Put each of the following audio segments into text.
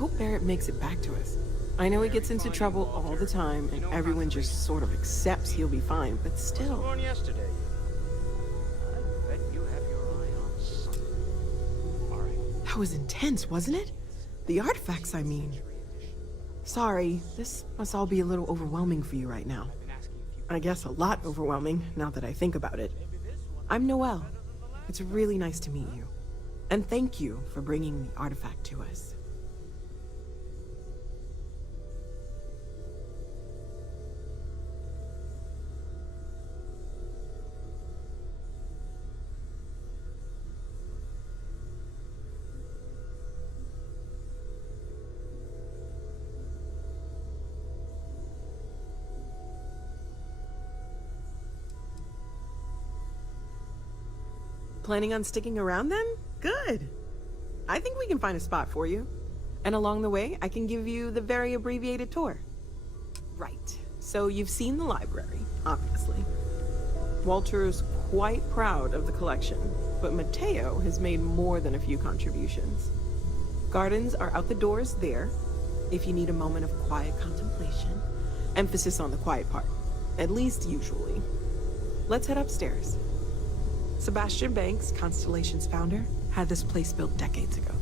hope Barrett makes it back to us. I know he gets into trouble all the time, and everyone just sort of accepts he'll be fine, but still. Born yesterday. I bet you have your eye on something. All right. That was intense, wasn't it? The artifacts, I mean. Sorry, this must all be a little overwhelming for you right now. I guess a lot overwhelming, now that I think about it. I'm Noelle. It's really nice to meet you. And thank you for bringing the artifact to us. Planning on sticking around then? Good. I think we can find a spot for you. And along the way, I can give you the very abbreviated tour. Right. So you've seen the library, obviously. Walter's quite proud of the collection, but Mateo has made more than a few contributions. Gardens are out the doors there, if you need a moment of quiet contemplation. Emphasis on the quiet part, at least usually. Let's head upstairs. Sebastian Banks, Constellation's founder, had this place built decades ago.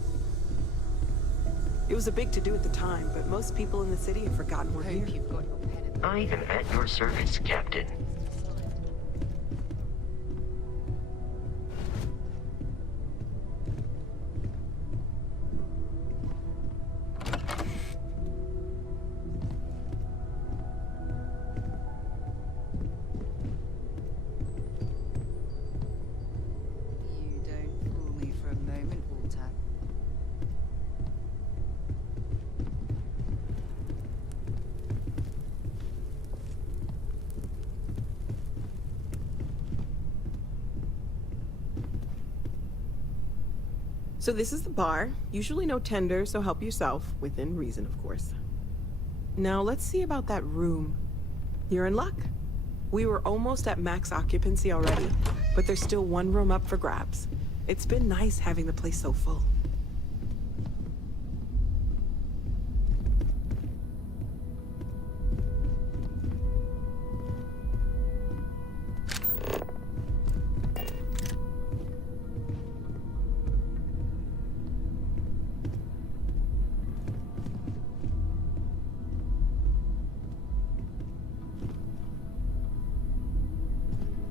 It was a big to-do at the time, but most people in the city have forgotten we're here. I am at your service, Captain. So this is the bar. Usually no tender, so help yourself, within reason, of course. Now let's see about that room. You're in luck. We were almost at max occupancy already, but there's still one room up for grabs. It's been nice having the place so full.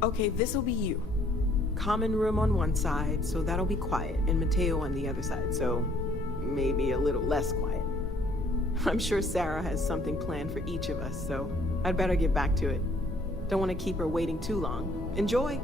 Okay, this'll be you. Common room on one side, so that'll be quiet, and Mateo on the other side, so maybe a little less quiet. I'm sure Sarah has something planned for each of us, so I'd better get back to it. Don't want to keep her waiting too long. Enjoy!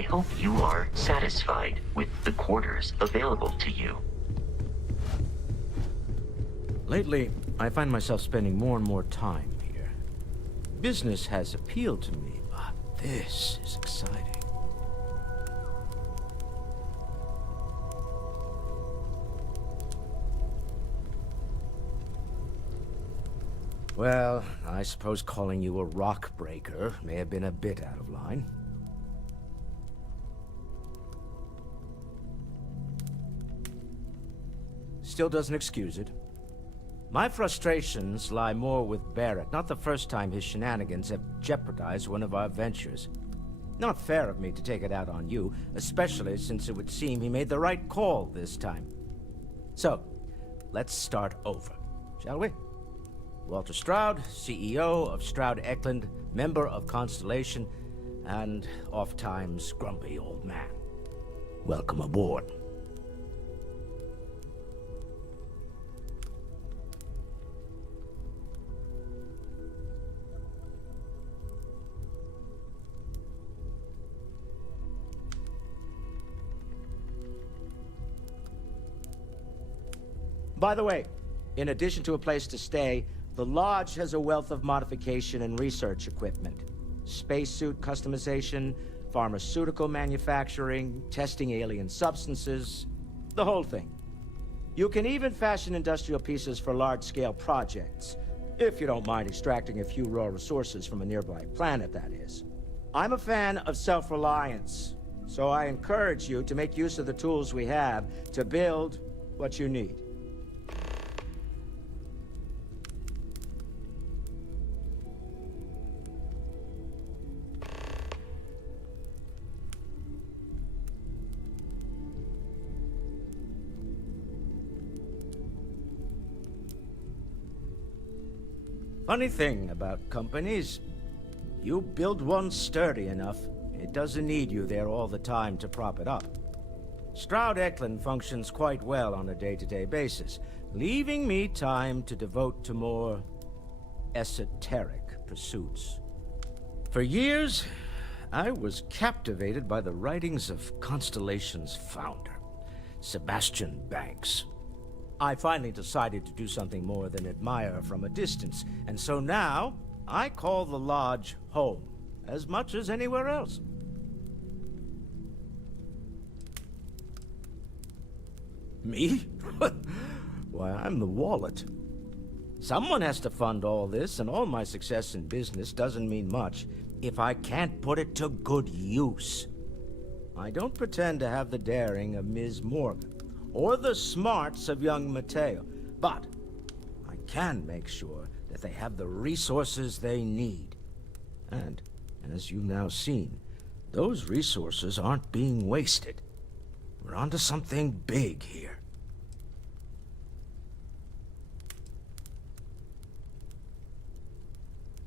I hope you are satisfied with the quarters available to you. Lately, I find myself spending more and more time here. Business has appealed to me, but this is exciting. Well, I suppose calling you a rock breaker may have been a bit out of line. Still doesn't excuse it. My frustrations lie more with Barrett. Not the first time his shenanigans have jeopardized one of our ventures. Not fair of me to take it out on you, especially since it would seem he made the right call this time. So, let's start over, shall we? Walter Stroud, CEO of Stroud Eklund, member of Constellation, and oft-times grumpy old man. Welcome aboard. By the way, in addition to a place to stay, the Lodge has a wealth of modification and research equipment. Spacesuit customization, pharmaceutical manufacturing, testing alien substances, the whole thing. You can even fashion industrial pieces for large-scale projects, if you don't mind extracting a few raw resources from a nearby planet, that is. I'm a fan of self-reliance, so I encourage you to make use of the tools we have to build what you need. Funny thing about companies, you build one sturdy enough, it doesn't need you there all the time to prop it up. Stroud Eklund functions quite well on a day-to-day basis, leaving me time to devote to more esoteric pursuits. For years, I was captivated by the writings of Constellation's founder, Sebastian Banks. I finally decided to do something more than admire from a distance, and so now I call the Lodge home, as much as anywhere else. Me? Why, I'm the wallet. Someone has to fund all this, and all my success in business doesn't mean much if I can't put it to good use. I don't pretend to have the daring of Ms. Morgan, or the smarts of young Mateo, but I can make sure that they have the resources they need. And, as you've now seen, those resources aren't being wasted. We're onto something big here.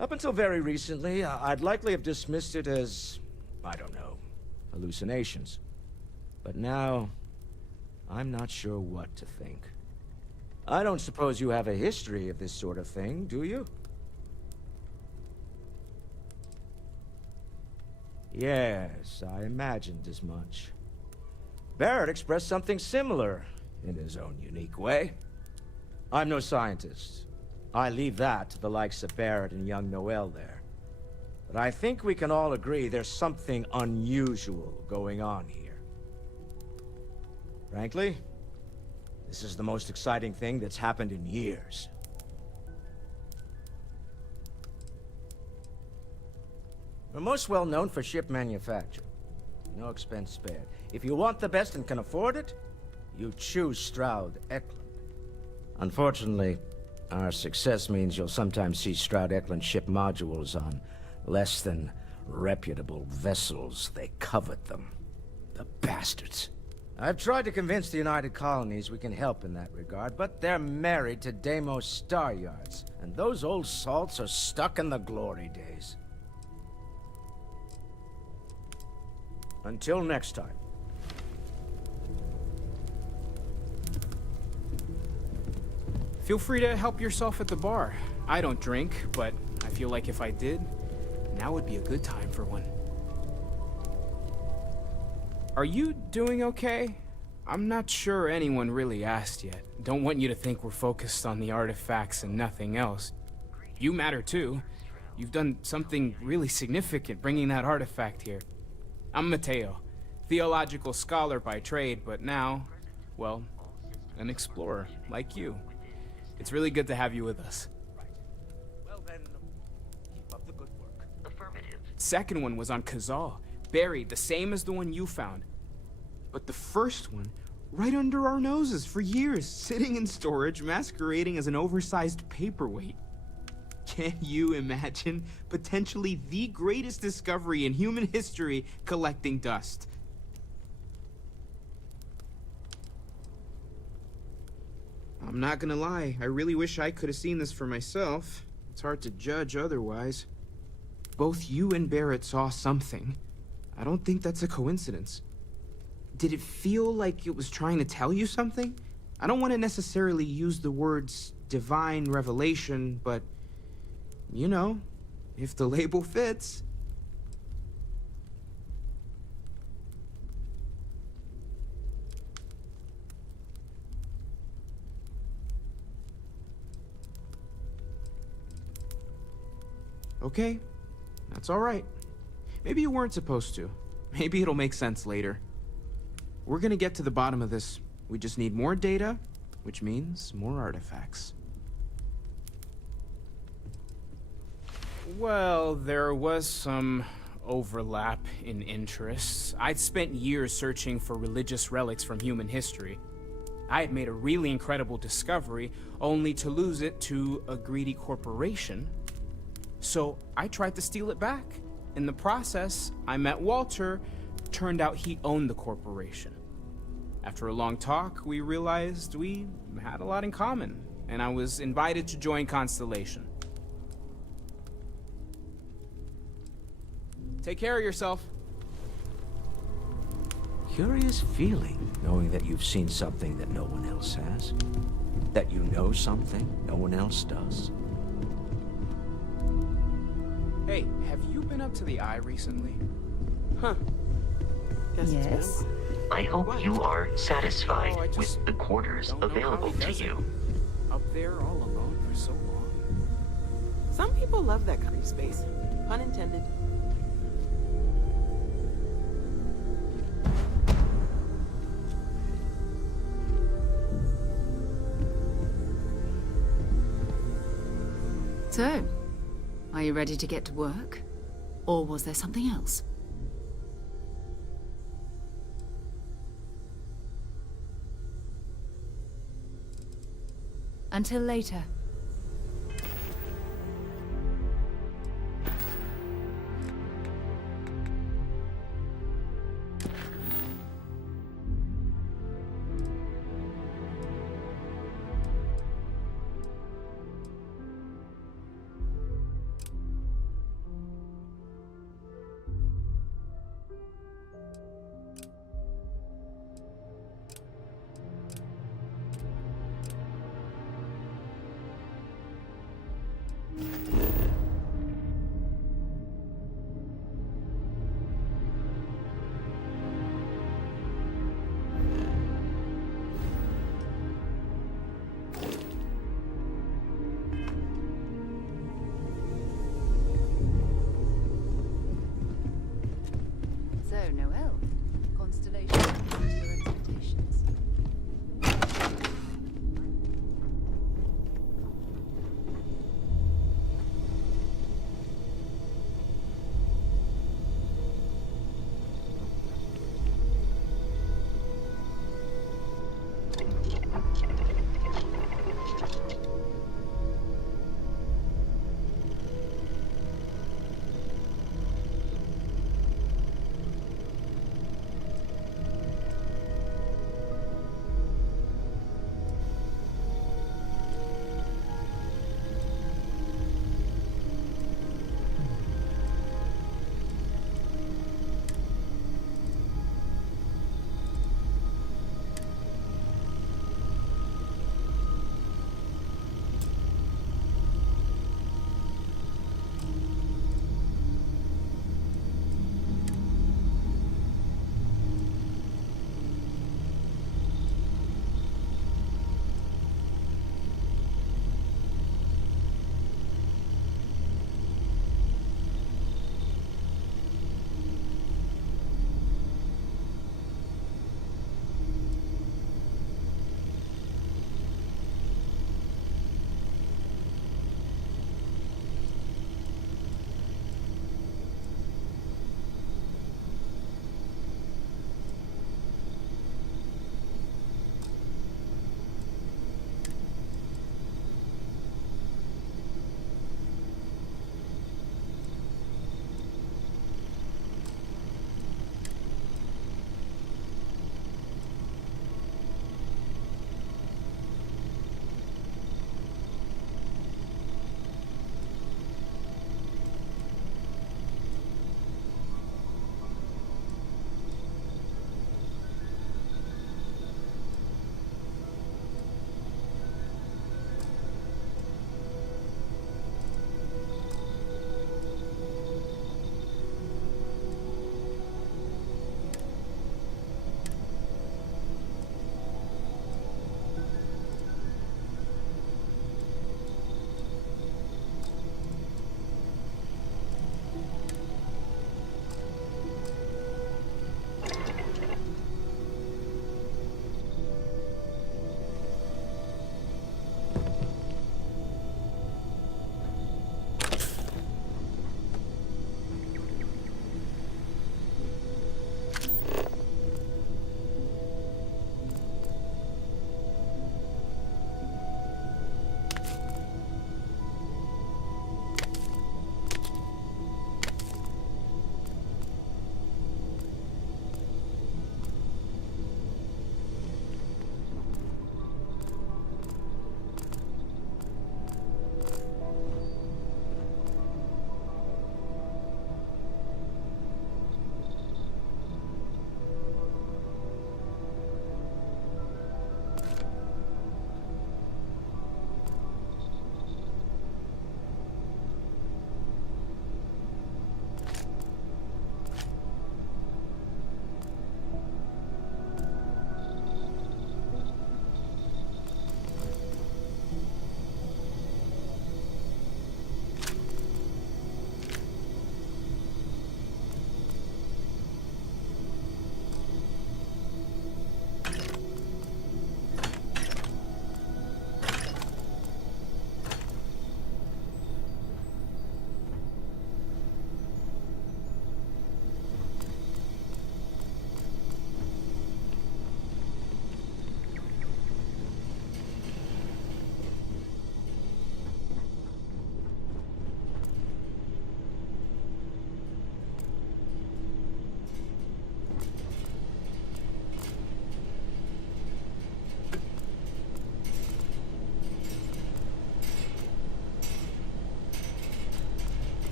Up until very recently, I'd likely have dismissed it as, I don't know, hallucinations. But now, I'm not sure what to think. I don't suppose you have a history of this sort of thing, do you? Yes, I imagined as much. Barrett expressed something similar, in his own unique way. I'm no scientist. I leave that to the likes of Barrett and young Noel there. But I think we can all agree there's something unusual going on here. Frankly, this is the most exciting thing that's happened in years. We're most well known for ship manufacture. No expense spared. If you want the best and can afford it, you choose Stroud Eklund. Unfortunately, our success means you'll sometimes see Stroud Eklund ship modules on less than reputable vessels. They covet them. The bastards. I've tried to convince the United Colonies we can help in that regard, but they're married to Deimos Star Yards, and those old salts are stuck in the glory days. Until next time. Feel free to help yourself at the bar. I don't drink, but I feel like if I did, now would be a good time for one. Are you doing okay? I'm not sure anyone really asked yet. Don't want you to think we're focused on the artifacts and nothing else. You matter too. You've done something really significant bringing that artifact here. I'm Mateo, theological scholar by trade, but now, well, an explorer like you. It's really good to have you with us. Well then, keep up the good work. Affirmative. Second one was on Kazal, buried, the same as the one you found. But the first one, right under our noses for years, sitting in storage, masquerading as an oversized paperweight. Can you imagine potentially the greatest discovery in human history collecting dust? I'm not gonna lie, I really wish I could have seen this for myself. It's hard to judge otherwise. Both you and Barrett saw something. I don't think that's a coincidence. Did it feel like it was trying to tell you something? I don't want to necessarily use the words divine revelation, but you know, if the label fits. Okay, that's all right. Maybe you weren't supposed to. Maybe it'll make sense later. We're gonna get to the bottom of this. We just need more data, which means more artifacts. Well, there was some overlap in interests. I'd spent years searching for religious relics from human history. I had made a really incredible discovery, only to lose it to a greedy corporation. So I tried to steal it back. In the process, I met Walter. Turned out he owned the corporation. After a long talk, we realized we had a lot in common, and I was invited to join Constellation. Take care of yourself. Curious feeling, knowing that you've seen something that no one else has. That you know something no one else does. Hey, have you been up to the Eye recently? Huh. Guess it's Yes. been a while. I hope you are satisfied Oh, I just with the quarters don't know how available he to does it. you. Up there all alone for so long. Some people love that kind of space. Pun intended. So, are you ready to get to work? Or was there something else? Until later.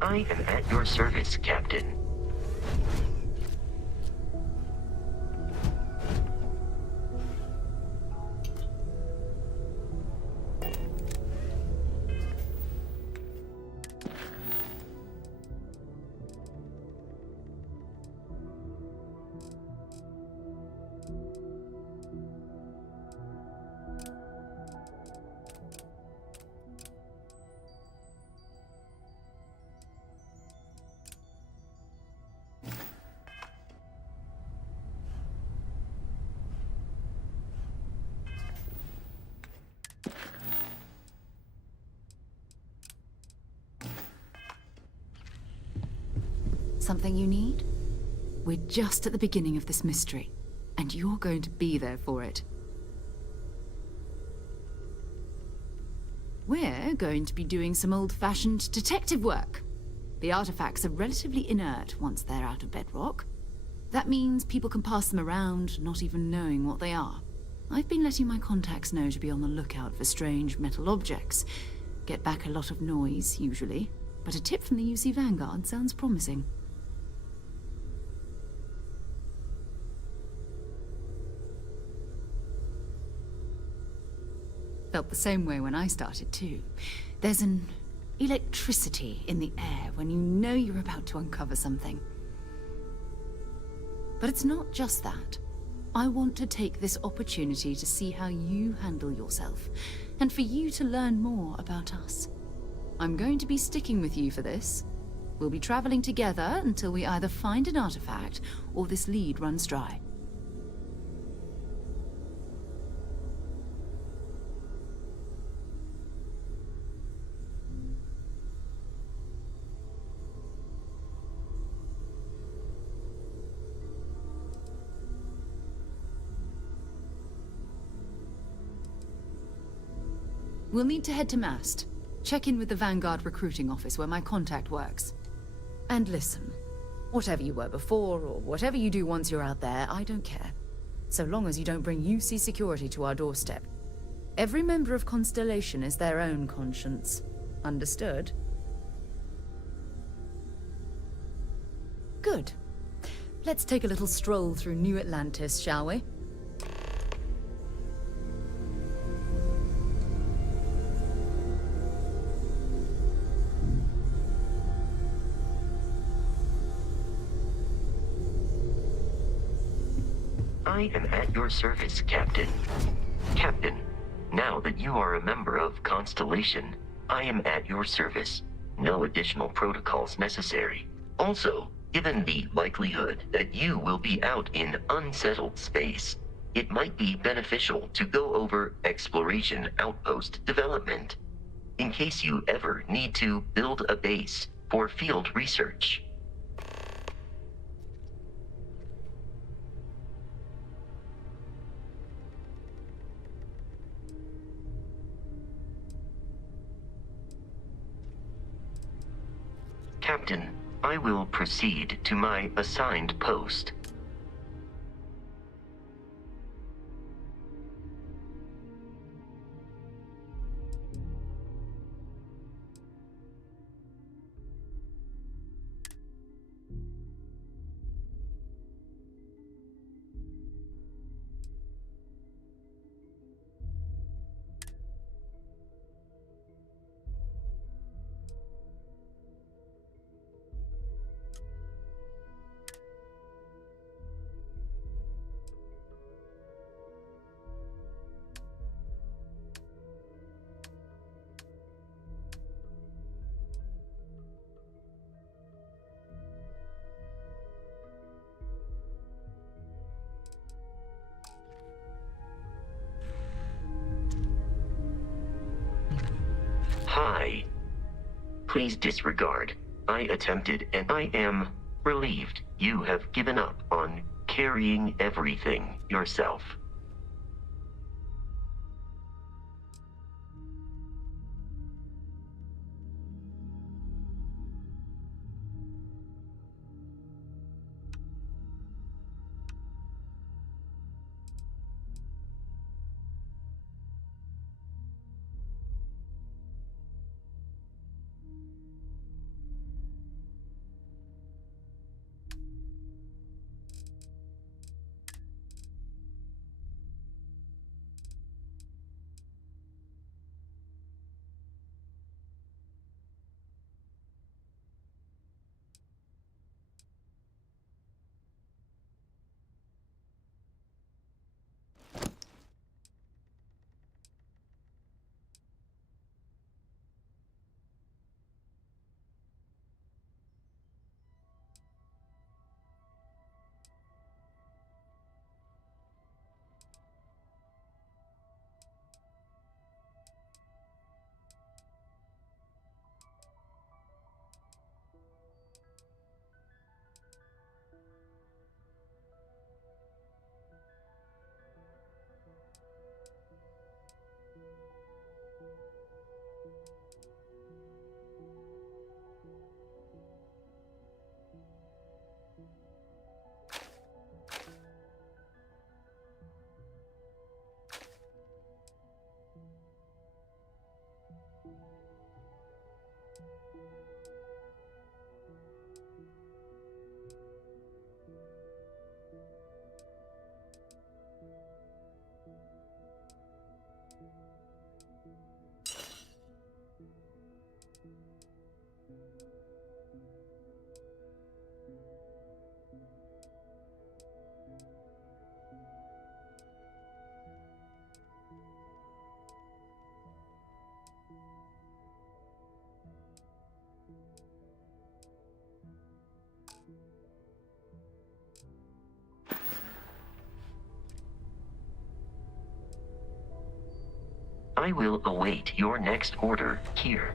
I am at your service, Captain. Something you need? We're just at the beginning of this mystery, and you're going to be there for it. We're going to be doing some old-fashioned detective work. The artifacts are relatively inert once they're out of bedrock. That means people can pass them around, not even knowing what they are. I've been letting my contacts know to be on the lookout for strange metal objects. Get back a lot of noise, usually, but a tip from the UC Vanguard sounds promising. Felt the same way when I started too. There's an electricity in the air when you know you're about to uncover something. But it's not just that. I want to take this opportunity to see how you handle yourself, and for you to learn more about us. I'm going to be sticking with you for this. We'll be traveling together until we either find an artifact or this lead runs dry. We'll need to head to Mast. Check in with the Vanguard recruiting office where my contact works. And listen, whatever you were before, or whatever you do once you're out there, I don't care. So long as you don't bring UC security to our doorstep. Every member of Constellation is their own conscience. Understood? Good. Let's take a little stroll through New Atlantis, shall we? I am at your service, Captain. Captain, now that you are a member of Constellation, I am at your service. No additional protocols necessary. Also, given the likelihood that you will be out in unsettled space, it might be beneficial to go over exploration outpost development, in case you ever need to build a base for field research. Captain, I will proceed to my assigned post. Hi. Please disregard. I attempted and I am relieved you have given up on carrying everything yourself. I will await your next order here.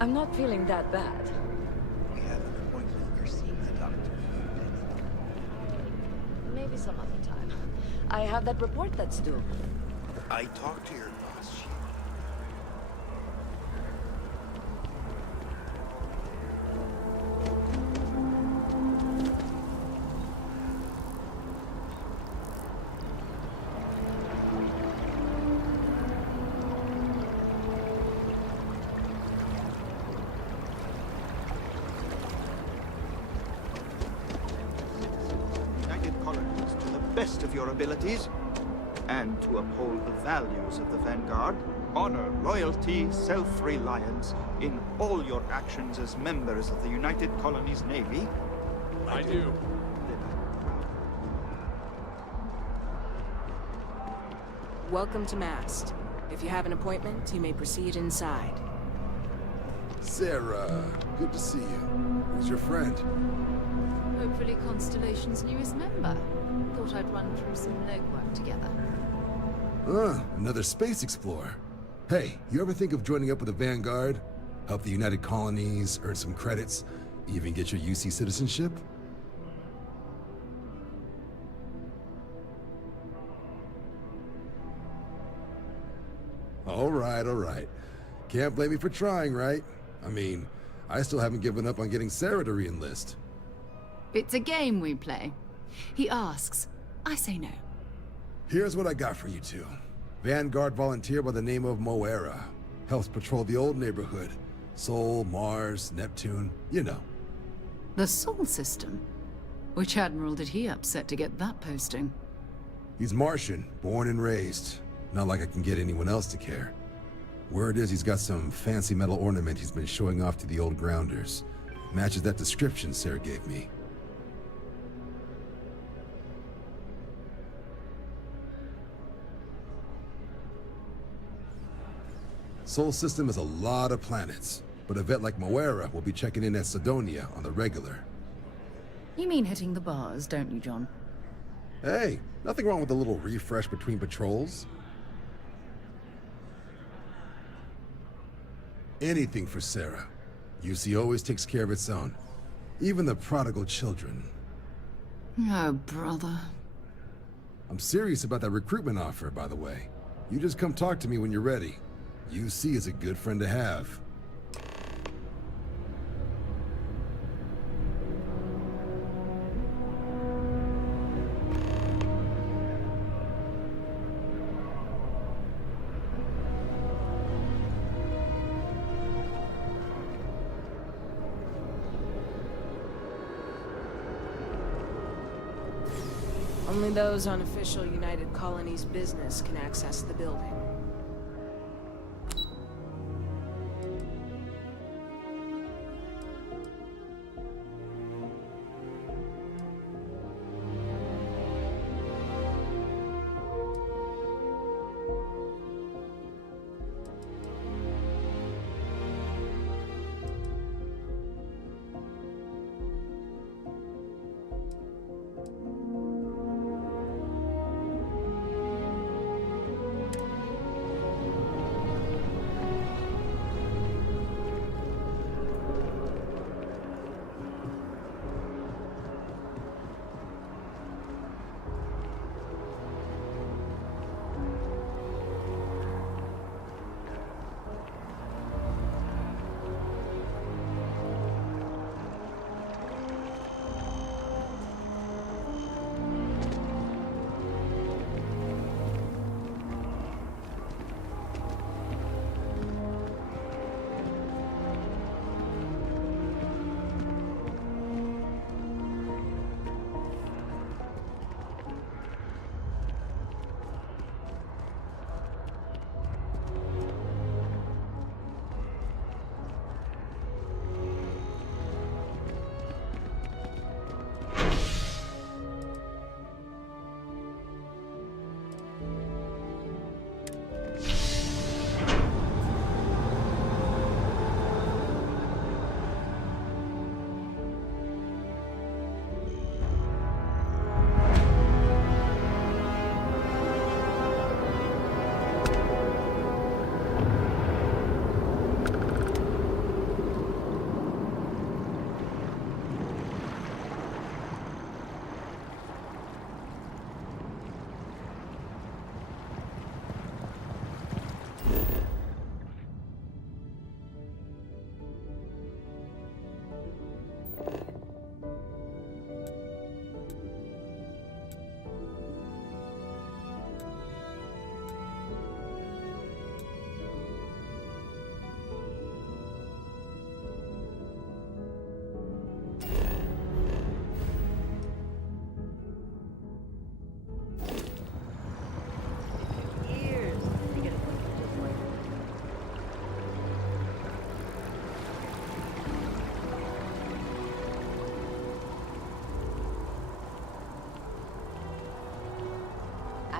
I'm not feeling that bad. We have an appointment. You're seeing the doctor. Maybe some other time. I have that report that's due. I talked to your boss. United Colonies to the best of your abilities, and to uphold the values of the Vanguard, honor, loyalty, self-reliance in all your actions as members of the United Colonies Navy. I do. Welcome to Mast. If you have an appointment, you may proceed inside. Sarah, good to see you. Who's your friend? Hopefully Constellation's newest member. Thought I'd run through some legwork together. Another space explorer. Hey, you ever think of joining up with the Vanguard? Help the United Colonies, earn some credits, even get your UC citizenship? All right. Can't blame me for trying, right? I mean, I still haven't given up on getting Sarah to re-enlist. It's a game we play. He asks, I say no. Here's what I got for you two. Vanguard volunteer by the name of Moera. Helps patrol the old neighborhood. Sol, Mars, Neptune, you know. The Sol system? Which admiral did he upset to get that posting? He's Martian, born and raised. Not like I can get anyone else to care. Word is he's got some fancy metal ornament he's been showing off to the old grounders. Matches that description Sarah gave me. Sol system has a lot of planets, but a vet like Moera will be checking in at Sidonia on the regular. You mean hitting the bars, don't you, John? Hey, nothing wrong with a little refresh between patrols. Anything for Sarah. UC always takes care of its own. Even the prodigal children. Oh, brother. I'm serious about that recruitment offer, by the way. You just come talk to me when you're ready. UC is a good friend to have. Only those on official United Colonies business can access the building.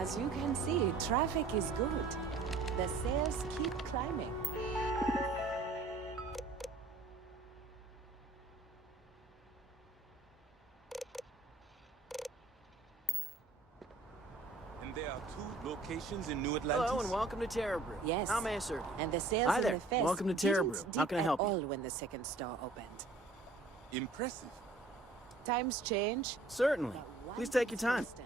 As you can see, traffic is good. The sales keep climbing. And there are 2 locations in New Atlantis? Hello and welcome to Terra Brew. Yes. How may I serve you? And the sales Hi in there. the fest Welcome to Terra didn't Brew. How dip can I at help you? all when the second store opened. Impressive. Times change. Certainly. but one Please take your is time. constant.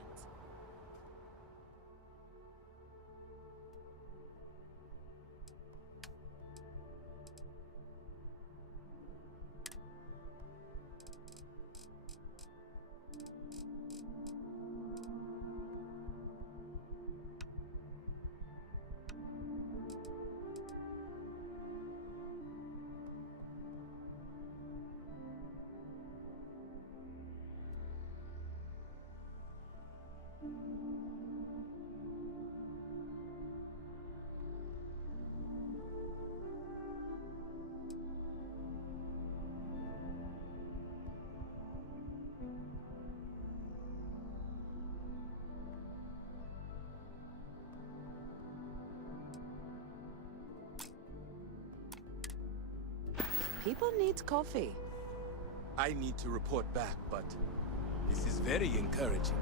People need coffee. I need to report back, but this is very encouraging.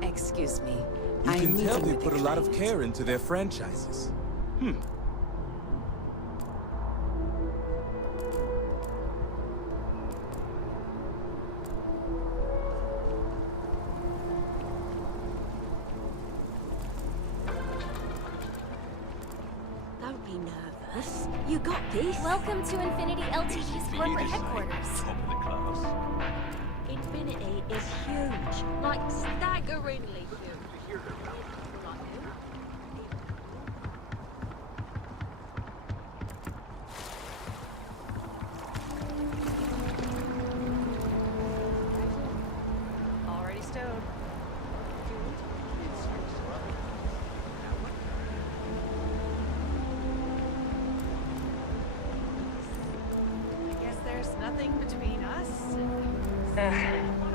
Excuse me. You I'm can tell meeting they with put a lot of client. care into their franchises. Don't be nervous. You got this. Welcome to Infinity LTD's corporate headquarters. Infinity is huge. Like staggeringly huge. Already stowed. I guess there's nothing between us.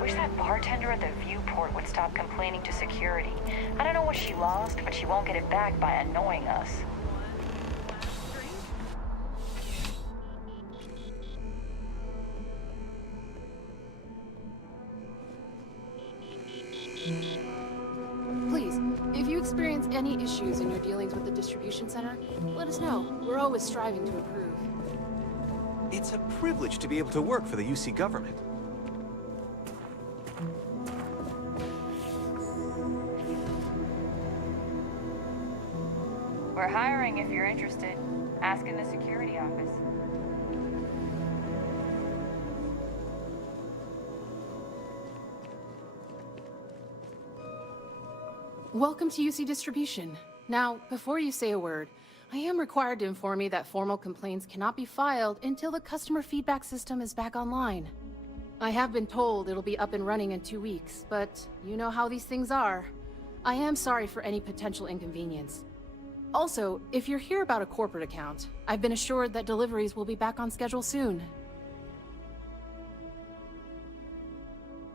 Wish that bartender at the viewport would stop complaining to security. I don't know what she lost, but she won't get it back by annoying us. Please, if you experience any issues in your dealings with the distribution center, let us know. We're always striving to improve. It's a privilege to be able to work for the UC government. We're hiring if you're interested. Ask in the security office. Welcome to UC Distribution. Now, before you say a word, I am required to inform you that formal complaints cannot be filed until the customer feedback system is back online. I have been told it'll be up and running in 2 weeks, but you know how these things are. I am sorry for any potential inconvenience. Also, if you're here about a corporate account, I've been assured that deliveries will be back on schedule soon.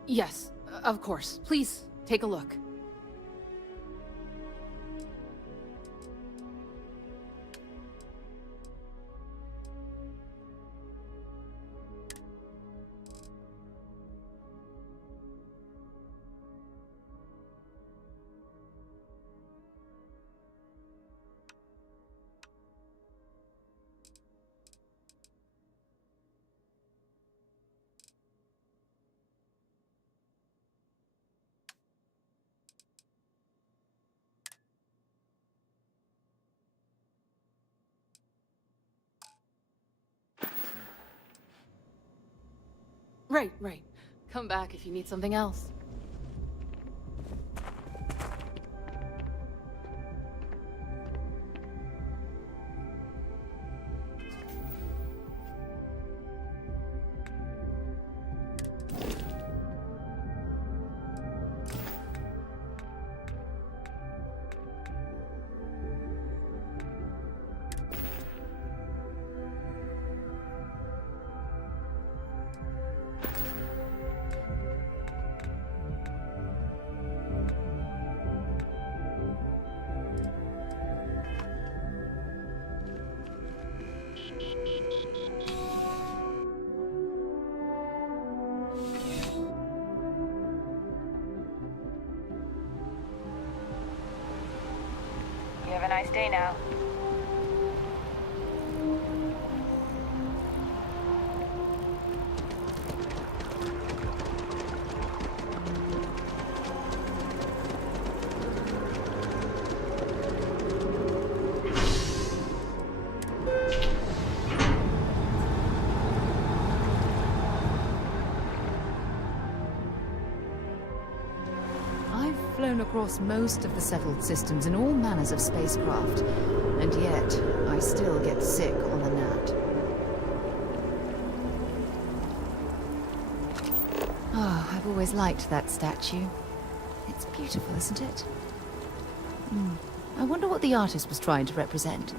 Yes, of course. Please, take a look. Right. Come back if you need something else. nice day now. Flown across most of the settled systems in all manners of spacecraft, and yet I still get sick on the gnat. Oh, I've always liked that statue. It's beautiful, isn't it? I wonder what the artist was trying to represent.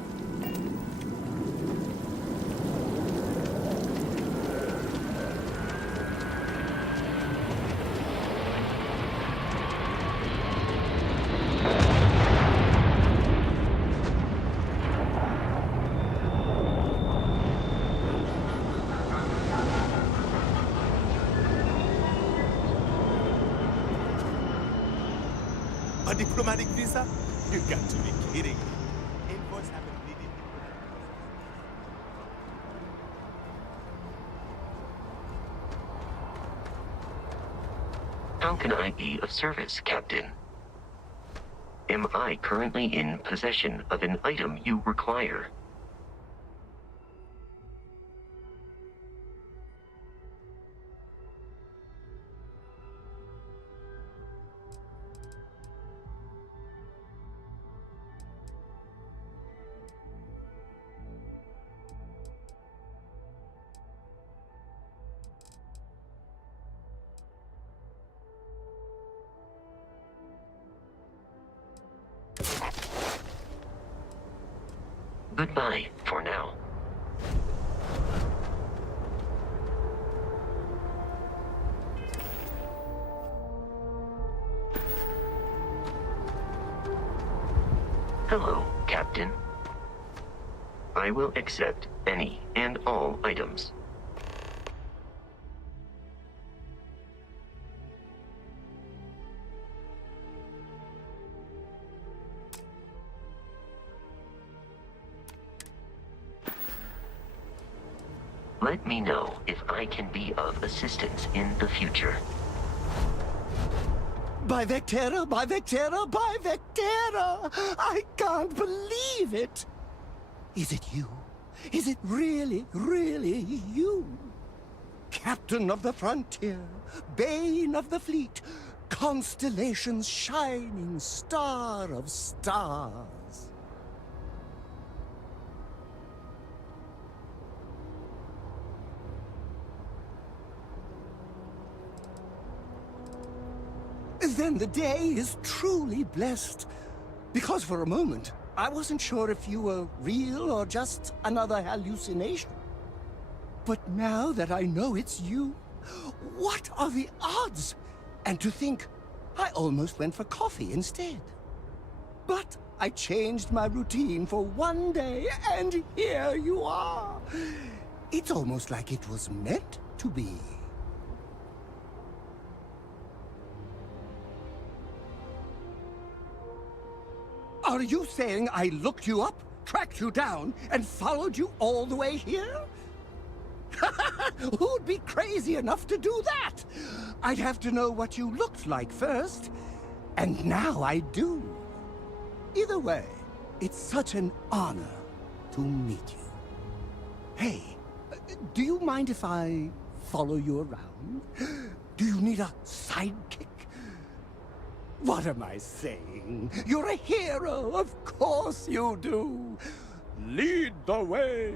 A diplomatic visa? You got to be kidding me. Envoys haven't needed. How can I be of service, Captain? Am I currently in possession of an item you require? Goodbye for now. Hello, Captain. I will accept any and all items. Let me know if I can be of assistance in the future. By Vectera, by Vectera, by Vectera! I can't believe it! Is it you? Is it really, really you? Captain of the frontier, bane of the fleet, constellation's shining star of stars. Then the day is truly blessed. Because for a moment, I wasn't sure if you were real or just another hallucination. But now that I know it's you, what are the odds? And to think, I almost went for coffee instead. But I changed my routine for one day, and here you are. It's almost like it was meant to be. Are you saying I looked you up, tracked you down, and followed you all the way here? Who'd be crazy enough to do that? I'd have to know what you looked like first, and now I do. Either way, it's such an honor to meet you. Hey, do you mind if I follow you around? Do you need a sidekick? What am I saying? You're a hero, of course you do. Lead the way.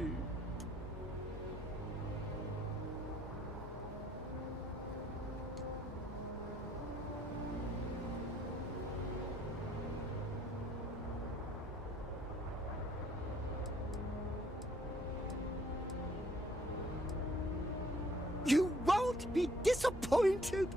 You won't be disappointed.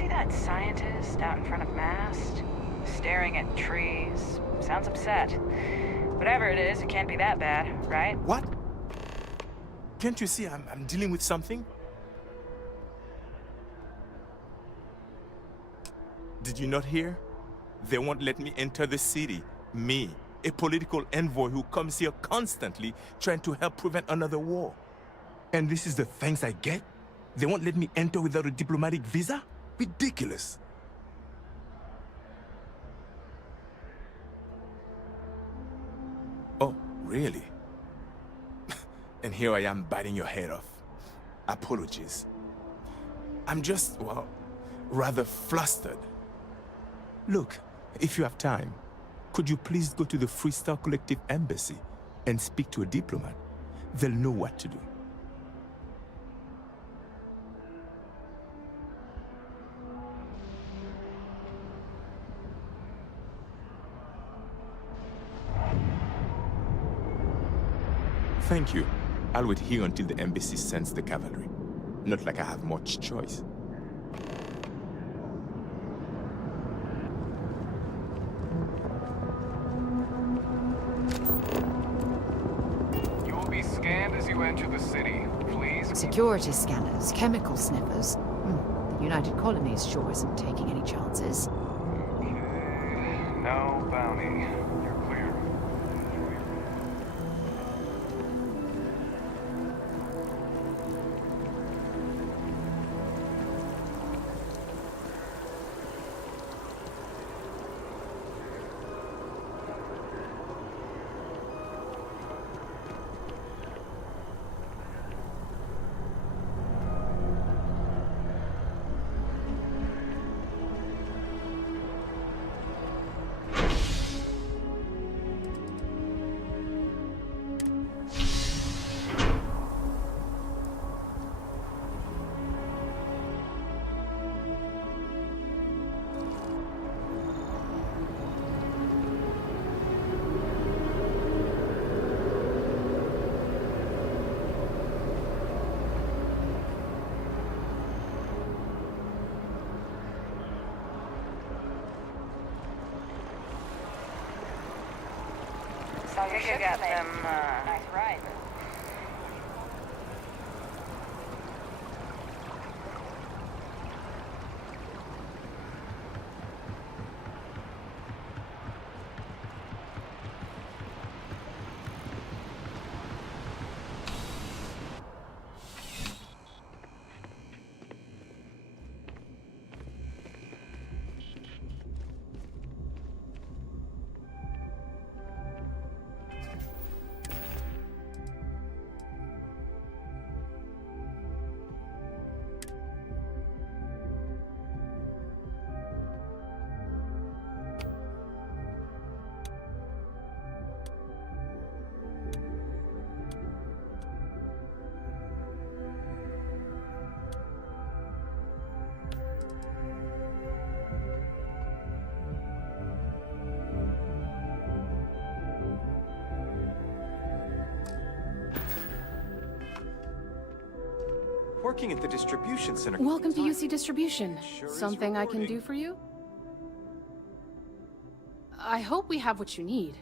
see that scientist out in front of Mast? Staring at trees. Sounds upset. Whatever it is, it can't be that bad, right? What? Can't you see I'm dealing with something? Did you not hear? They won't let me enter the city. Me, a political envoy who comes here constantly trying to help prevent another war. And this is the thanks I get? They won't let me enter without a diplomatic visa? Ridiculous. Oh, really? And here I am biting your head off. Apologies. I'm just, well, rather flustered. Look, if you have time, could you please go to the Freestar Collective Embassy and speak to a diplomat? They'll know what to do. Thank you. I'll wait here until the embassy sends the cavalry. Not like I have much choice. You will be scanned as you enter the city. Please. Security scanners, chemical sniffers. The United Colonies sure isn't taking any chances. Okay. No bounty. You're clear. So you got them, nice ride. Working at the distribution center. Welcome to UC Distribution. Sure is Something I can rewarding. do for you? I hope we have what you need.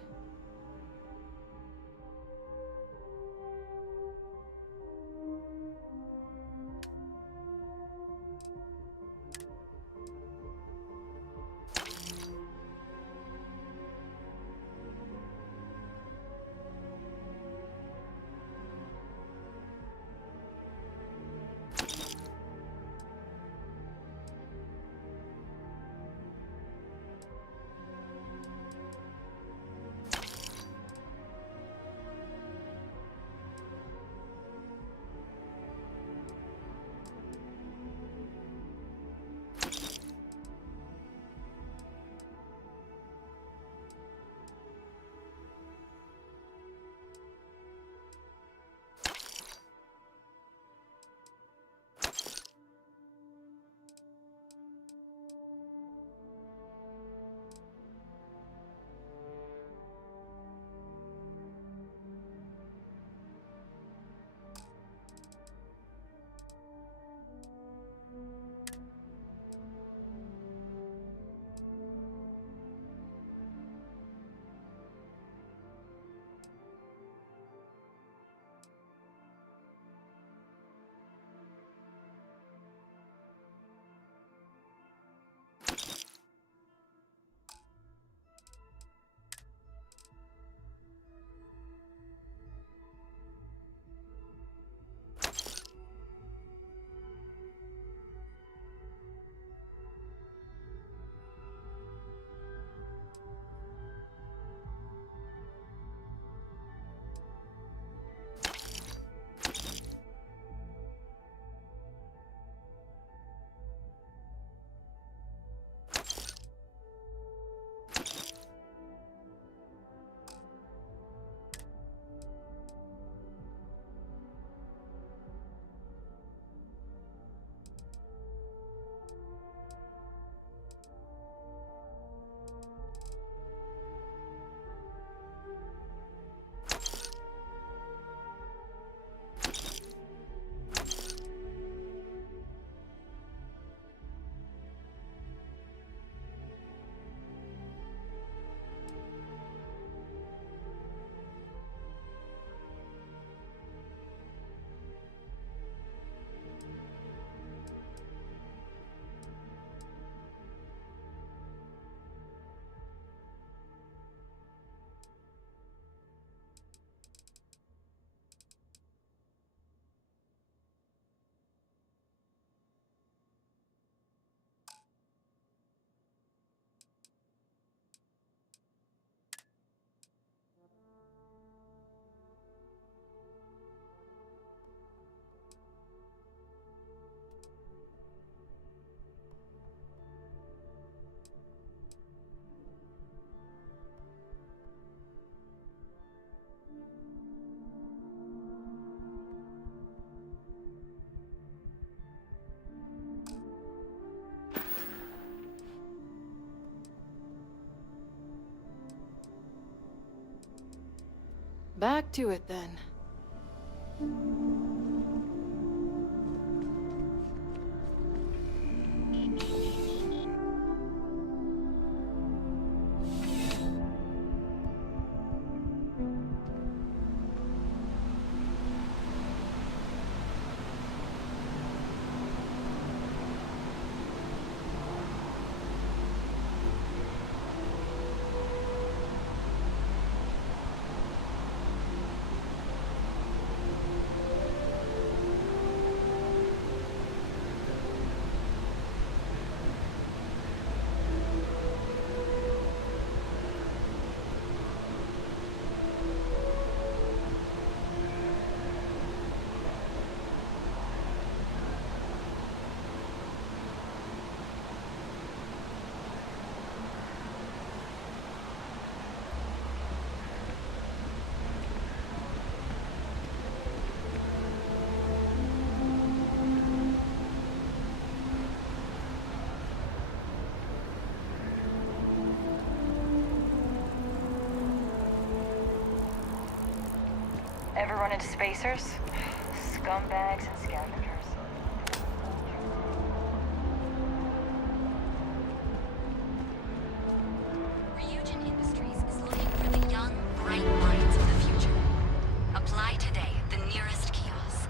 Back to it then. Ever run into spacers? Scumbags and scavengers. Ryujin Industries is looking for the young, bright minds of the future. Apply today at the nearest kiosk.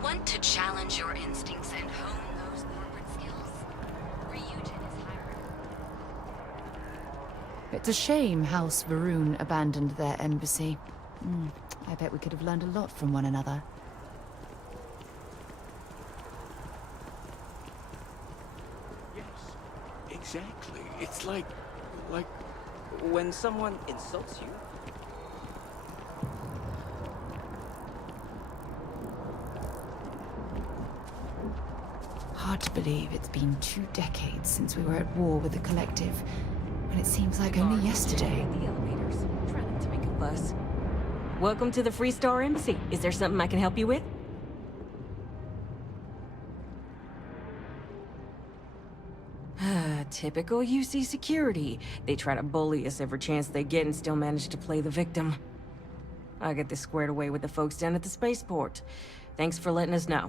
Want to challenge your instincts and hone those corporate skills? Ryujin is hiring. It's a shame House Varun abandoned their embassy. I bet we could have learned a lot from one another. Yes, exactly. It's like when someone insults you. Hard to believe it's been 2 decades since we were at war with the Collective, when it seems like only yesterday. The elevators. Try not to make a fuss. Welcome to the Freestar Embassy. Is there something I can help you with? Typical UC security. They try to bully us every chance they get and still manage to play the victim. I'll get this squared away with the folks down at the spaceport. Thanks for letting us know.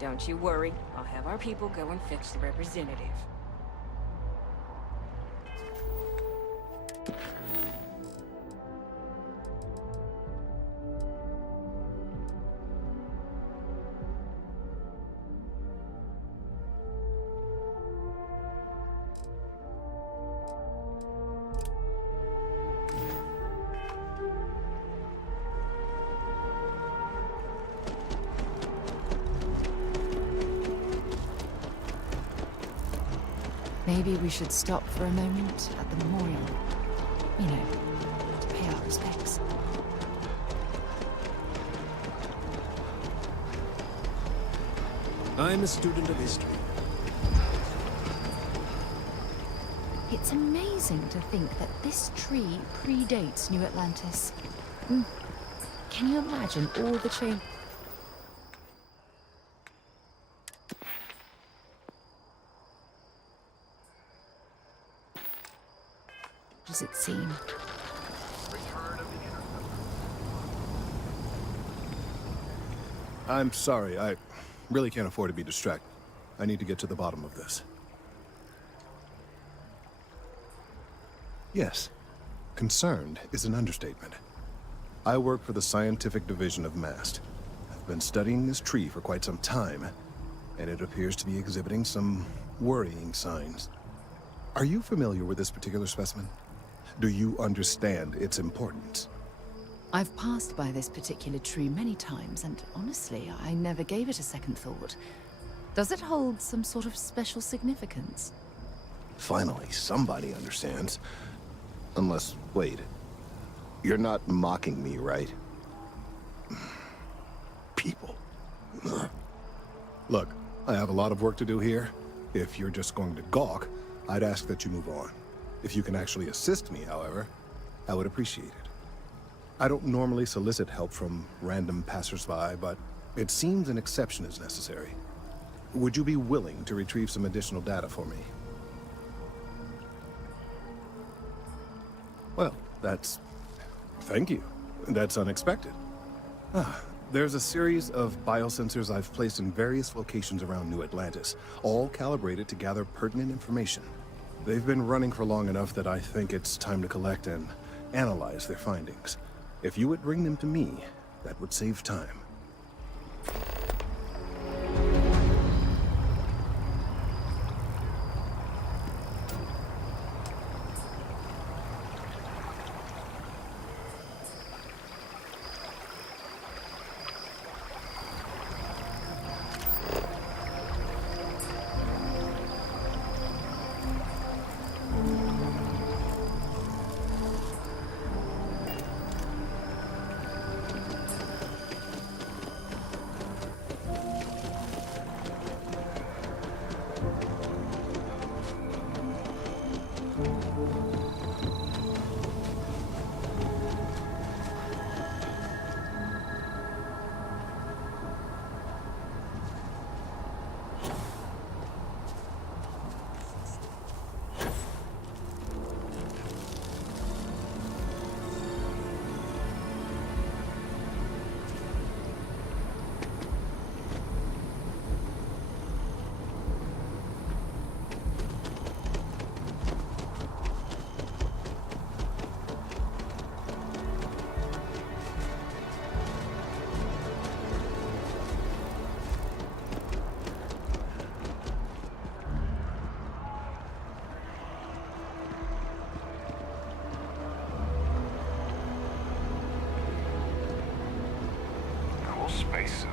Don't you worry. I'll have our people go and fetch the representative. Maybe we should stop for a moment at the memorial. You know, to pay our respects. I'm a student of history. It's amazing to think that this tree predates New Atlantis. Can you imagine all the change? Does it seem? I'm sorry, I really can't afford to be distracted. I need to get to the bottom of this. Yes, concerned is an understatement. I work for the scientific division of MAST. I've been studying this tree for quite some time, and it appears to be exhibiting some worrying signs. Are you familiar with this particular specimen? Do you understand its importance? I've passed by this particular tree many times, and honestly, I never gave it a second thought. Does it hold some sort of special significance? Finally, somebody understands. Unless, wait. You're not mocking me, right? People. Look, I have a lot of work to do here. If you're just going to gawk, I'd ask that you move on. If you can actually assist me, however, I would appreciate it. I don't normally solicit help from random passersby, but it seems an exception is necessary. Would you be willing to retrieve some additional data for me? Well, thank you. That's unexpected. There's a series of biosensors I've placed in various locations around New Atlantis, all calibrated to gather pertinent information. They've been running for long enough that I think it's time to collect and analyze their findings. If you would bring them to me, that would save time. Spacesuit.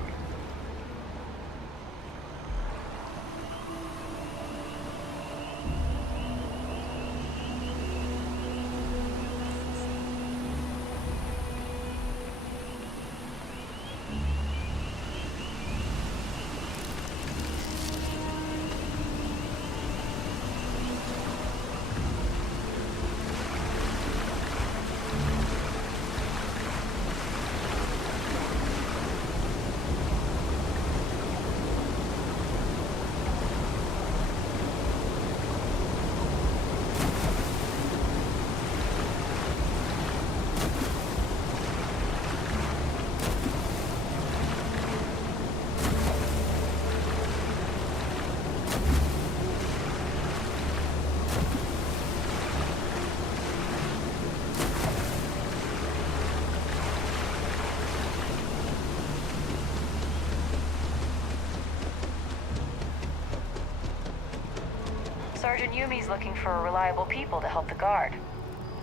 Yumi's looking for reliable people to help the guard.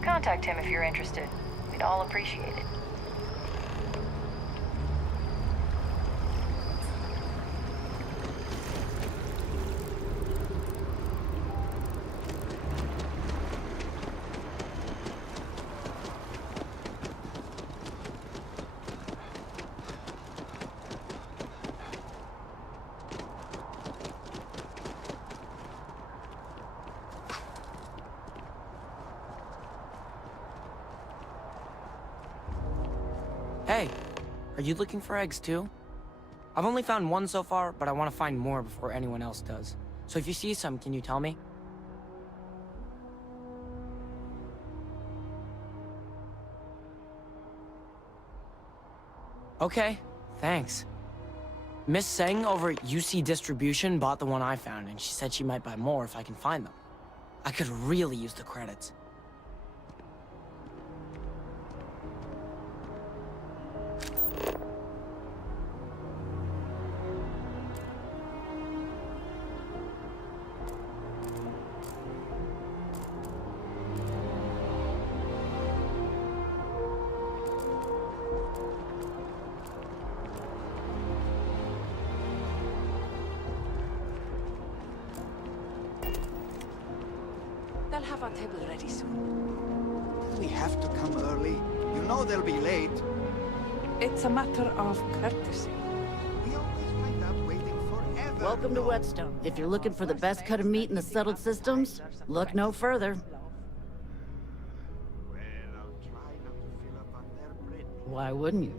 Contact him if you're interested. We'd all appreciate it. Hey, are you looking for eggs too? I've only found one so far, but I want to find more before anyone else does. So if you see some, can you tell me? Okay, thanks. Miss Seng over at UC Distribution bought the one I found, and she said she might buy more if I can find them. I could really use the credits. They'll have our table ready soon. We have to come early. You know they'll be late. It's a matter of courtesy. We always wind up waiting forever. Welcome to Whetstone. If you're looking for the best cut of meat in the settled systems, look no further. Well, I'll try not to fill up on their bread. Why wouldn't you?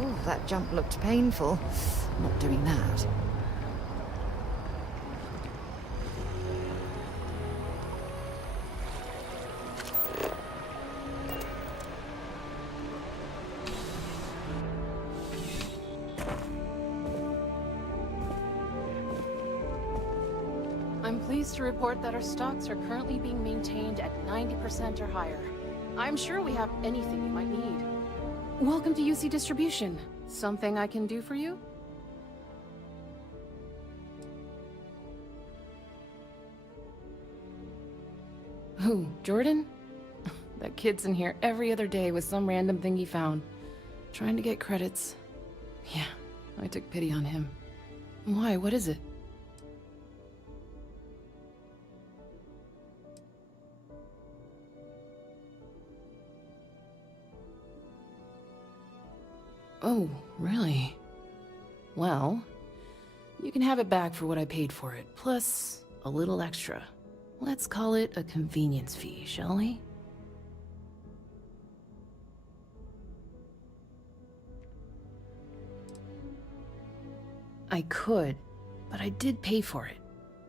Oh, that jump looked painful. Not doing that. I'm pleased to report that our stocks are currently being maintained at 90% or higher. I'm sure we have anything you might need. Welcome to UC Distribution. Something I can do for you? Who, Jordan? That kid's in here every other day with some random thing he found. Trying to get credits. Yeah, I took pity on him. Why, what is it? Oh, really? Well, you can have it back for what I paid for it, plus a little extra. Let's call it a convenience fee, shall we? I could, but I did pay for it.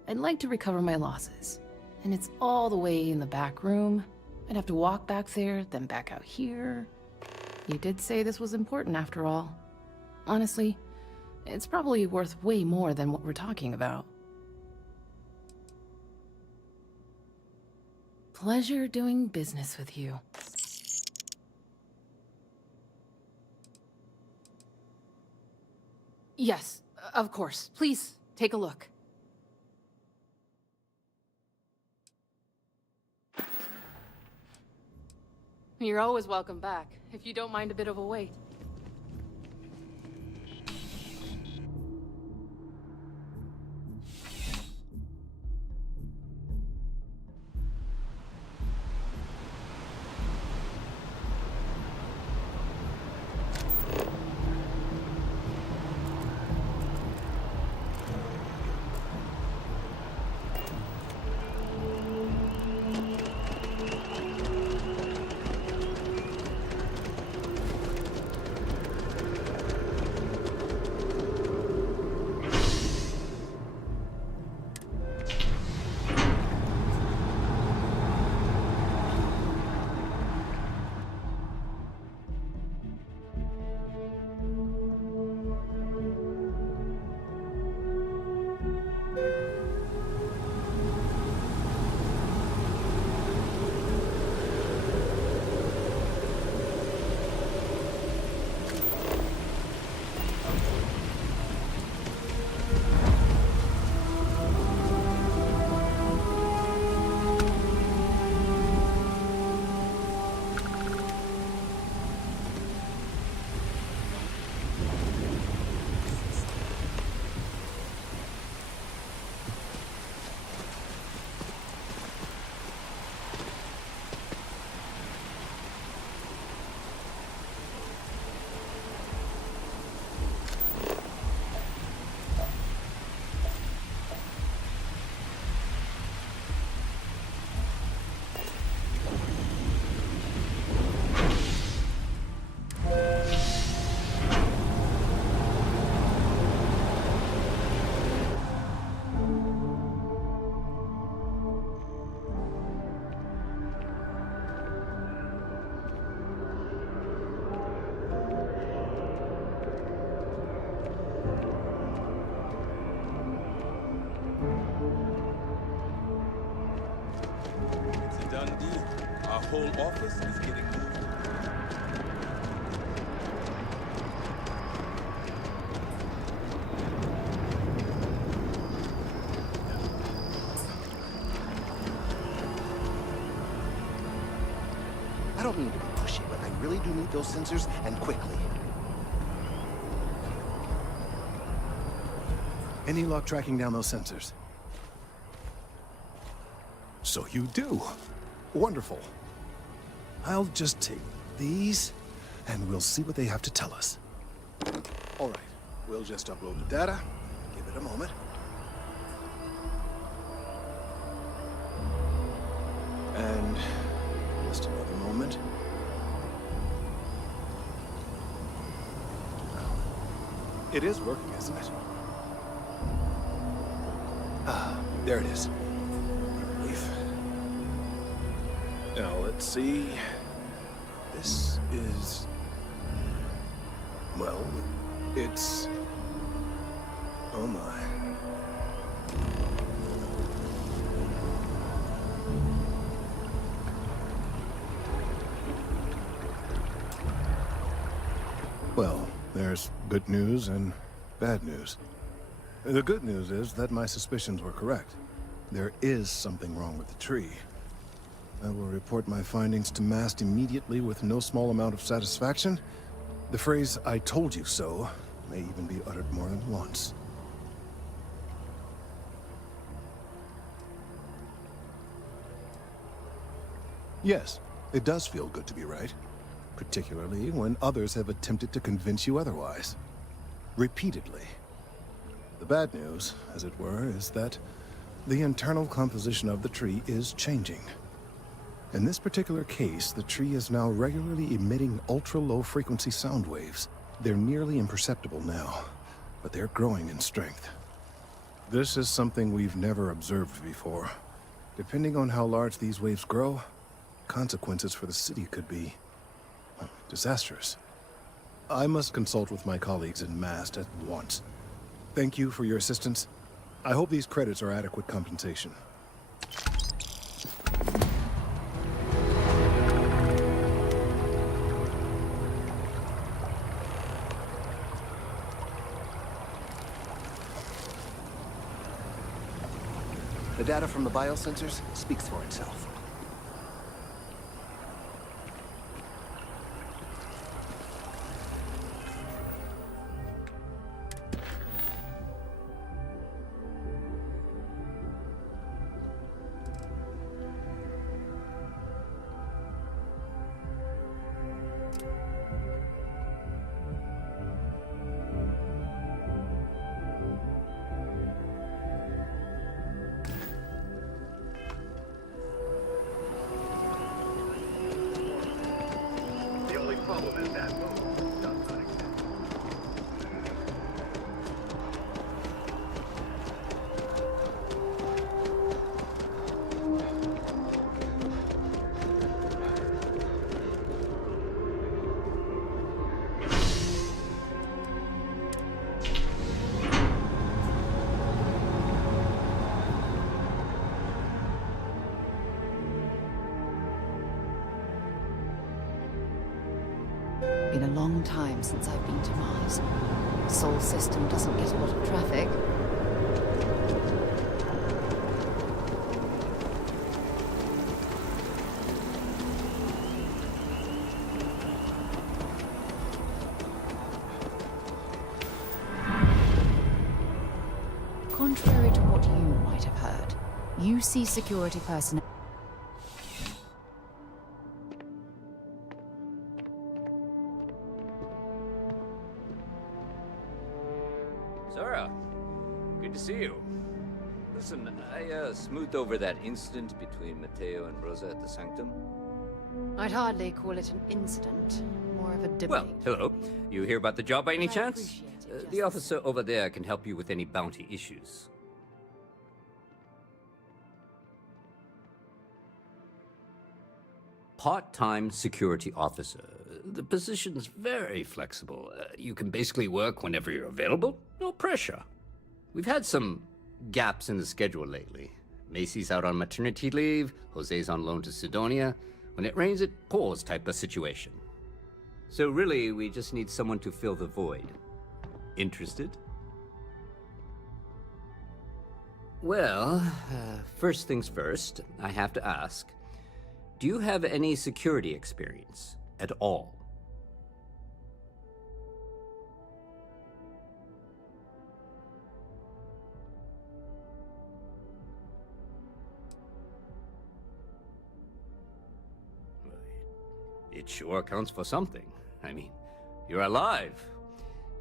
I'd like to recover my losses. And it's all the way in the back room. I'd have to walk back there, then back out here. You did say this was important after all. Honestly, it's probably worth way more than what we're talking about. Pleasure doing business with you. Yes, of course. Please, take a look. You're always welcome back, if you don't mind a bit of a wait. whole office is getting moved. I don't mean to be pushy, but I really do need those sensors, and quickly. Any luck tracking down those sensors? So you do. Wonderful. I'll just take these, and we'll see what they have to tell us. All right, we'll just upload the data. Give it a moment. And just another moment. It is working, isn't it? Ah, there it is. Relief. Now, let's see. This is... well, it's... oh my. Well, there's good news and bad news. The good news is that my suspicions were correct. There is something wrong with the tree. I will report my findings to MAST immediately with no small amount of satisfaction. The phrase, "I told you so," may even be uttered more than once. Yes, it does feel good to be right. Particularly when others have attempted to convince you otherwise. Repeatedly. The bad news, as it were, is that the internal composition of the tree is changing. In this particular case, the tree is now regularly emitting ultra-low frequency sound waves. They're nearly imperceptible now, but they're growing in strength. This is something we've never observed before. Depending on how large these waves grow, consequences for the city could be disastrous. I must consult with my colleagues in MAST at once. Thank you for your assistance. I hope these credits are adequate compensation. The data from the biosensors speaks for itself. Been a long time since I've been to Mars. Sol system doesn't get a lot of traffic. Contrary to what you might have heard, UC security personnel. Zara, good to see you. Listen, I smoothed over that incident between Matteo and Rosa at the Sanctum. I'd hardly call it an incident, more of a debate. Well, hello. You hear about the job by any I chance? appreciate it, The officer over there can help you with any bounty issues. Part-time security officer. The position's very flexible. You can basically work whenever you're available. No pressure. We've had some gaps in the schedule lately. Macy's out on maternity leave. Jose's on loan to Sidonia. When it rains, it pours type of situation. So really, we just need someone to fill the void. Interested? Well, first things first, I have to ask, do you have any security experience at all? It sure counts for something. I mean, you're alive.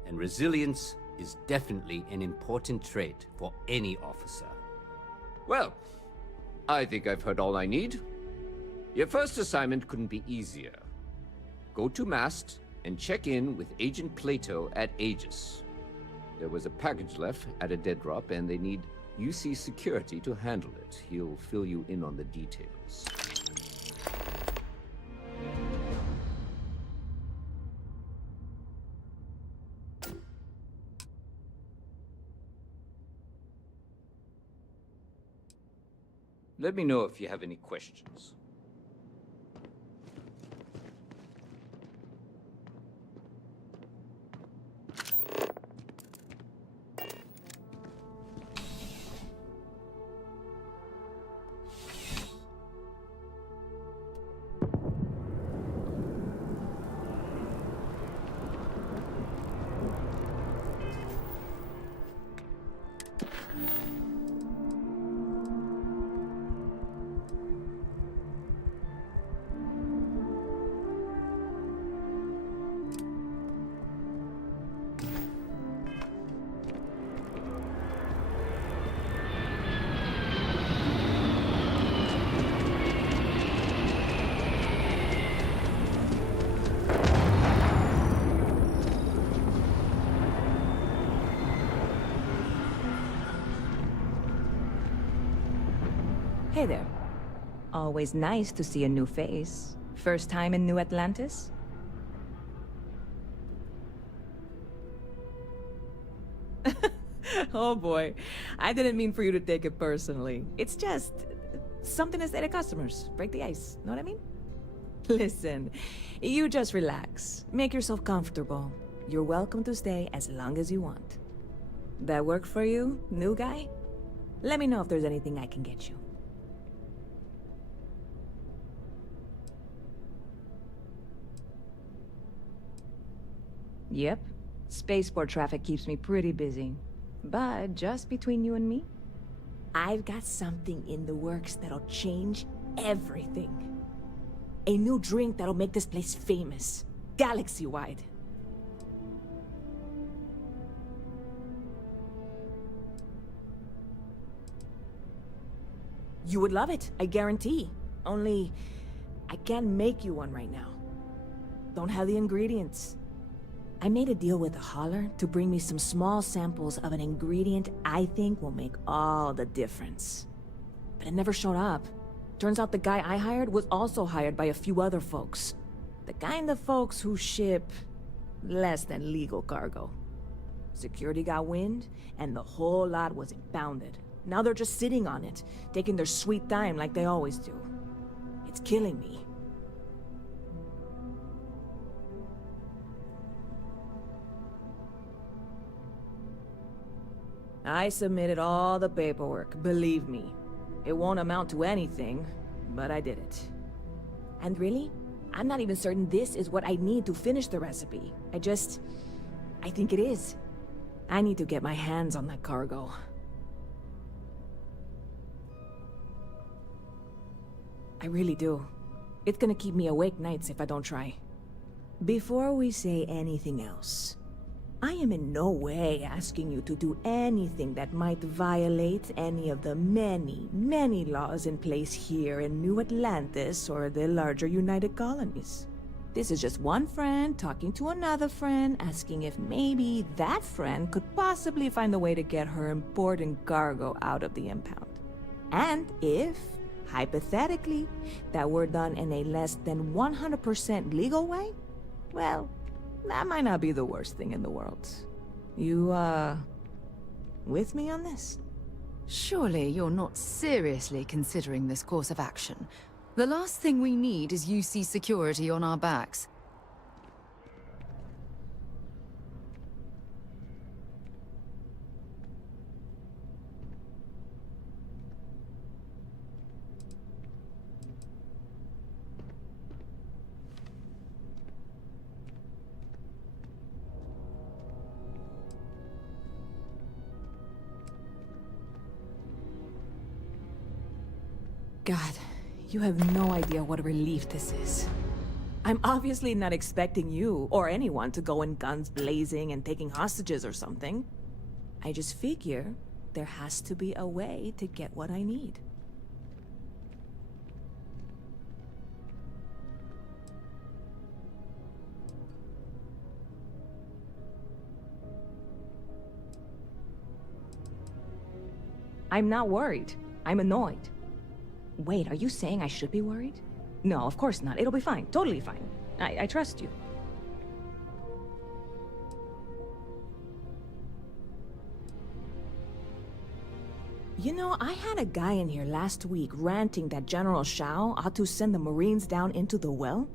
And resilience is definitely an important trait for any officer. Well, I think I've heard all I need. Your first assignment couldn't be easier. Go to Mast and check in with Agent Plato at Aegis. There was a package left at a dead drop, and they need UC security to handle it. He'll fill you in on the details. Let me know if you have any questions. Hey there. Always nice to see a new face. First time in New Atlantis? Oh boy, I didn't mean for you to take it personally. It's just something to say to customers. Break the ice, know what I mean? Listen, you just relax. Make yourself comfortable. You're welcome to stay as long as you want. That work for you, new guy? Let me know if there's anything I can get you. Yep. Spaceport traffic keeps me pretty busy. But just between you and me, I've got something in the works that'll change everything. A new drink that'll make this place famous, galaxy-wide. You would love it, I guarantee. Only, I can't make you one right now. Don't have the ingredients. I made a deal with a hauler to bring me some small samples of an ingredient I think will make all the difference. But it never showed up. Turns out the guy I hired was also hired by a few other folks. The kind of folks who ship less than legal cargo. Security got wind, and the whole lot was impounded. Now they're just sitting on it, taking their sweet time like they always do. It's killing me. I submitted all the paperwork, believe me. It won't amount to anything, but I did it. And really, I'm not even certain this is what I need to finish the recipe. I think it is. I need to get my hands on that cargo. I really do. It's gonna keep me awake nights if I don't try. Before we say anything else, I am in no way asking you to do anything that might violate any of the many, many laws in place here in New Atlantis or the larger United Colonies. This is just one friend talking to another friend, asking if maybe that friend could possibly find a way to get her important cargo out of the impound. And if, hypothetically, that were done in a less than 100% legal way, well, that might not be the worst thing in the world. You, with me on this? Surely you're not seriously considering this course of action. The last thing we need is UC security on our backs. God, you have no idea what a relief this is. I'm obviously not expecting you or anyone to go in guns blazing and taking hostages or something. I just figure there has to be a way to get what I need. I'm not worried. I'm annoyed. Wait, are you saying I should be worried? No, of course not. It'll be fine. Totally fine. I trust you. You know, I had a guy in here last week ranting that General Shao ought to send the Marines down into the well.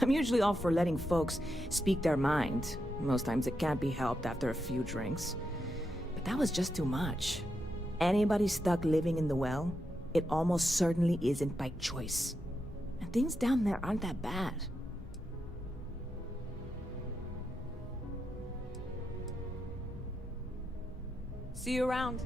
I'm usually all for letting folks speak their mind. Most times it can't be helped after a few drinks. But that was just too much. Anybody stuck living in the well, it almost certainly isn't by choice. And things down there aren't that bad. See you around.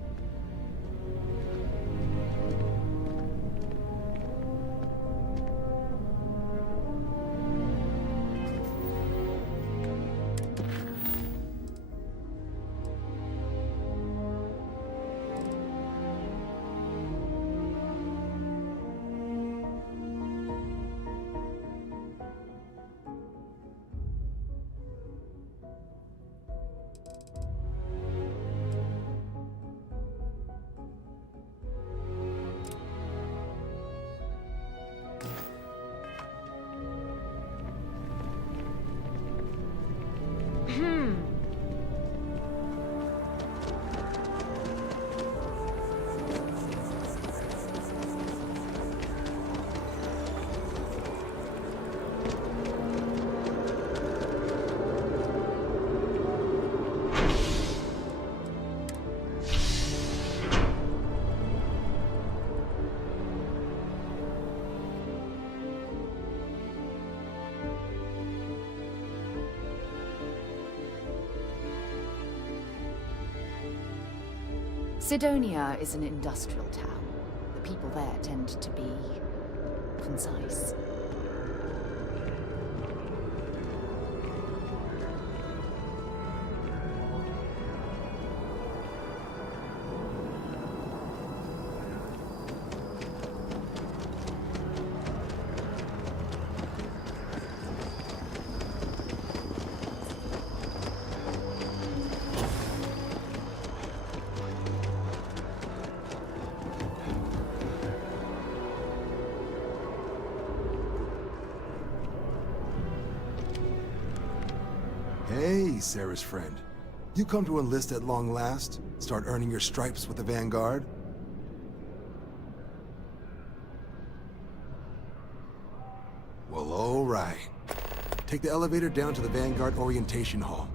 Sidonia is an industrial town. The people there tend to be concise. Hey, Sarah's friend. You come to enlist at long last? Start earning your stripes with the Vanguard? Well, all right. Take the elevator down to the Vanguard Orientation Hall.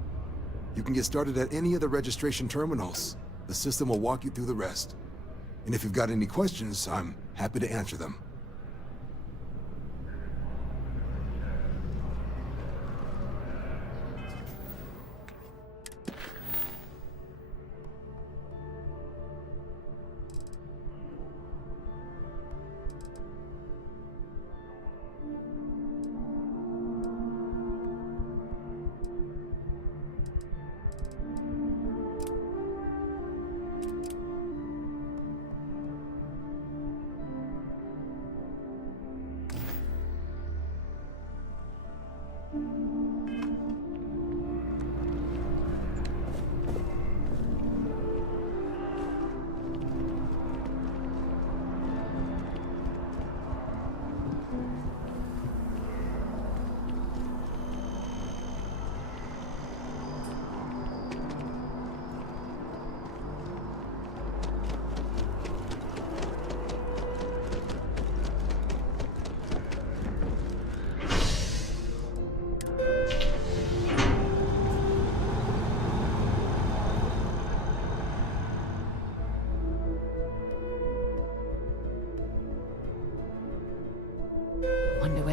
You can get started at any of the registration terminals. The system will walk you through the rest. And if you've got any questions, I'm happy to answer them.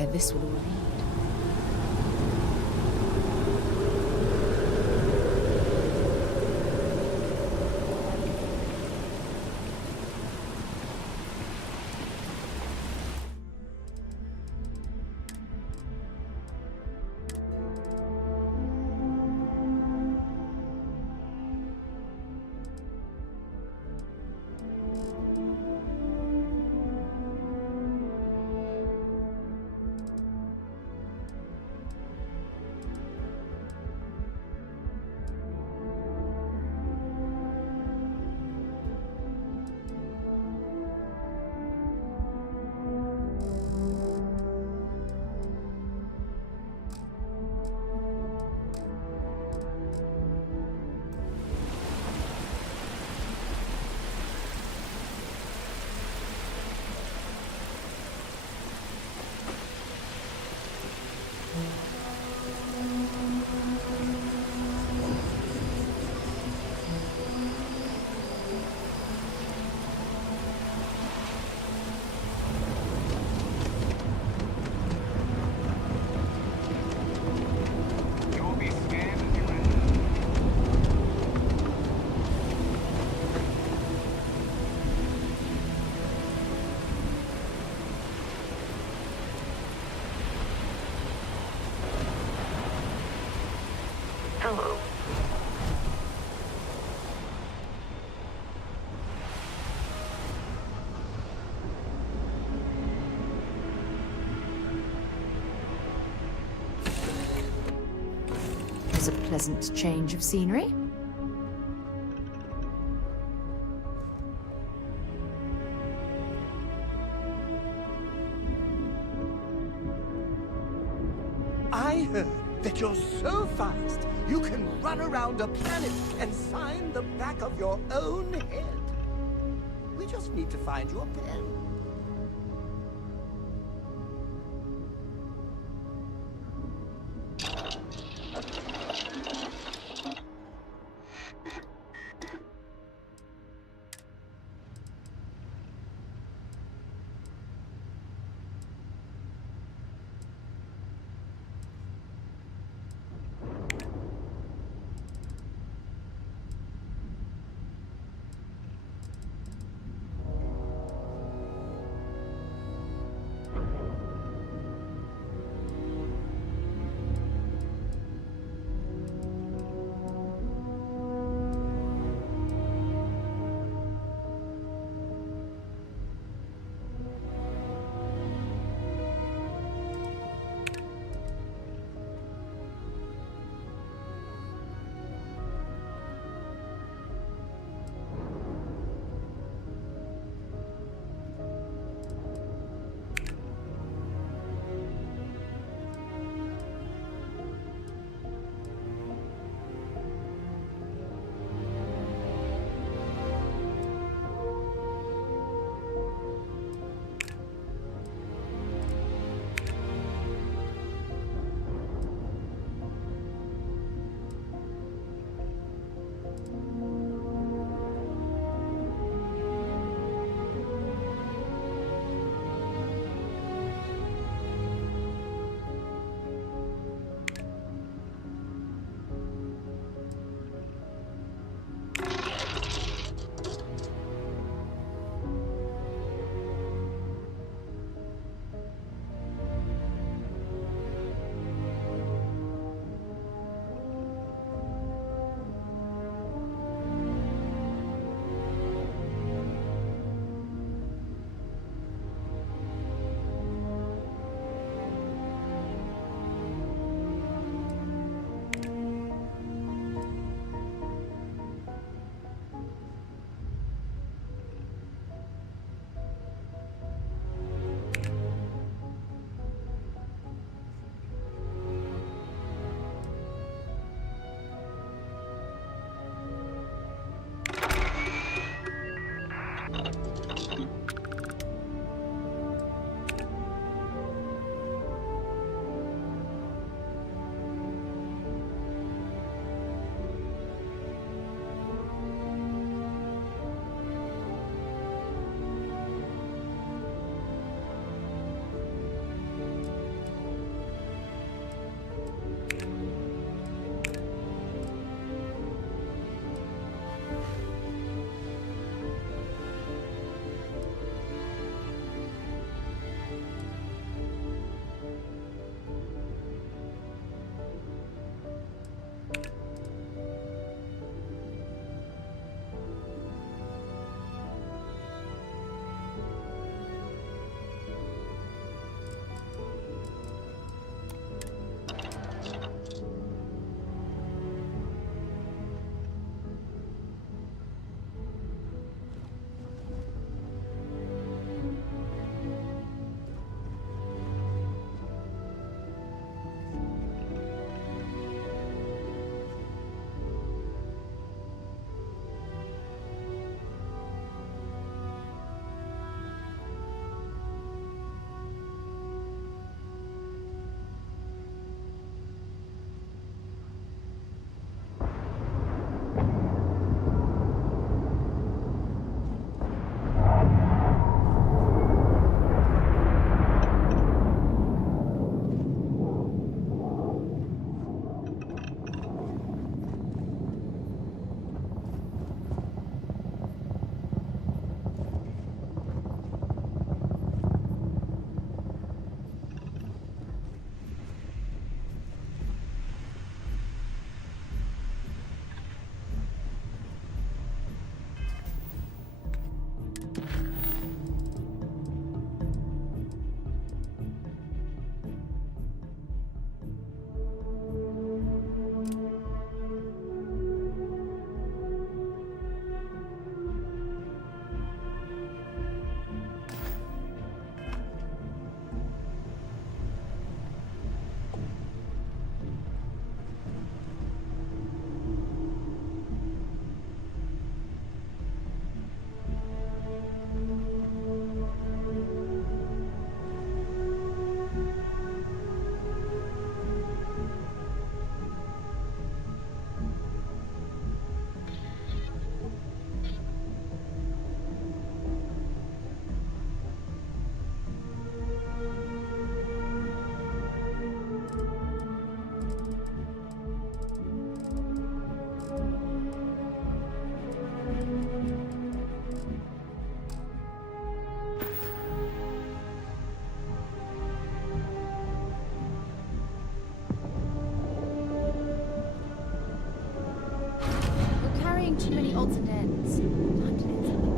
where this will all lead. Hello. It's a pleasant change of scenery. I heard that you're so fast, you can run around a planet and sign the back of your own head. We just need to find your pen. odds and ends. Time to get something.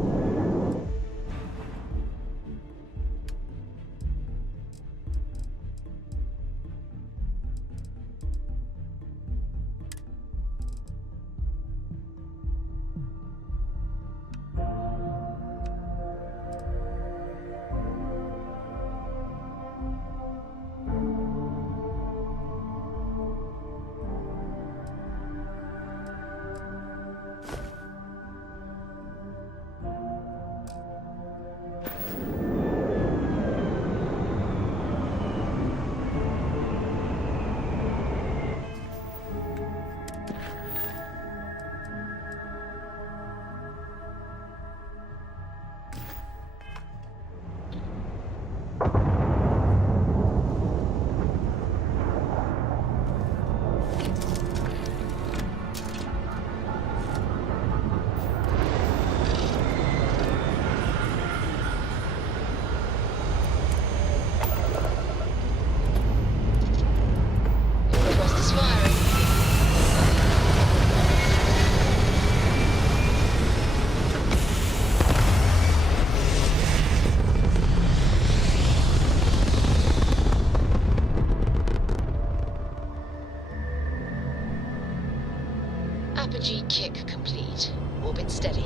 Apogee kick complete. Orbit steady.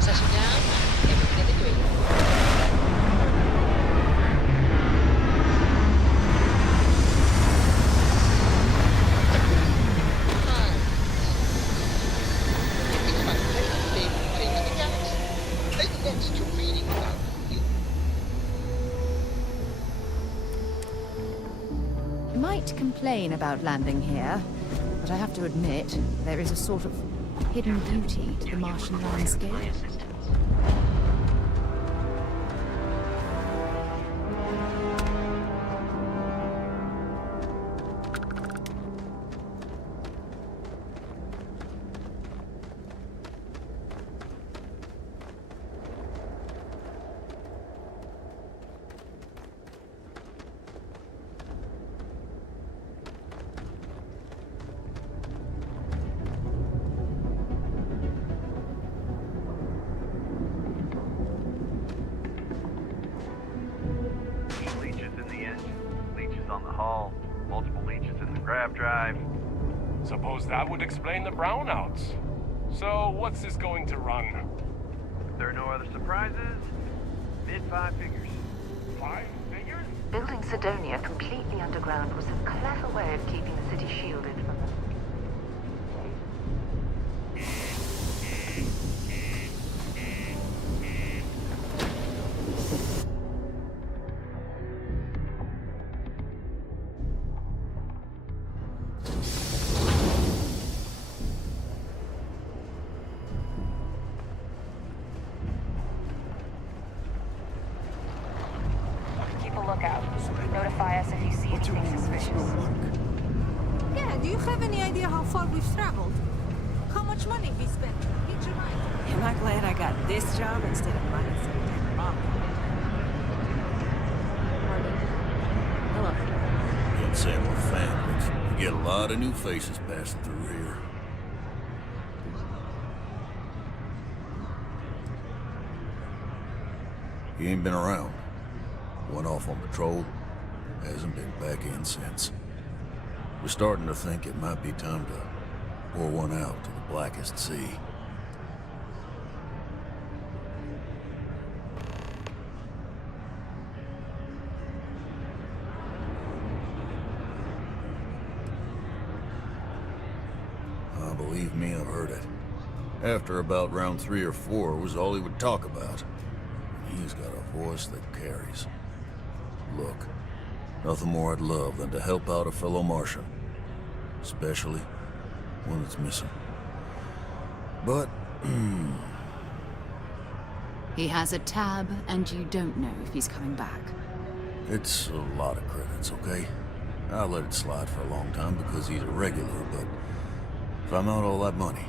Settle down. Everything in the green. You might complain about landing here, but I have to admit, there is a sort of hidden beauty to the Martian landscape. Suppose that would explain the brownouts. So, what's this going to run? If there are no other surprises, mid-5 figures. 5 figures? Building Sidonia completely underground was a clever way of keeping the city shielded from them. professional work. Yeah, do you have any idea how far we've traveled? How much money we spent? Each of us? Am I glad I got this job instead of running some rock? Hello. Can't say I'm a fan, but you get a lot of new faces passing through here. He ain't been around. Went off on patrol. Hasn't been back in since. We're starting to think it might be time to pour one out to the blackest sea. Believe me, I've heard it. After about round 3 or 4 was all he would talk about. He's got a voice that carries. Look, nothing more I'd love than to help out a fellow Martian. Especially one that's missing. But, He has a tab, and you don't know if he's coming back. it's a lot of credits, okay? I let it slide for a long time because he's a regular, but if I'm out all that money,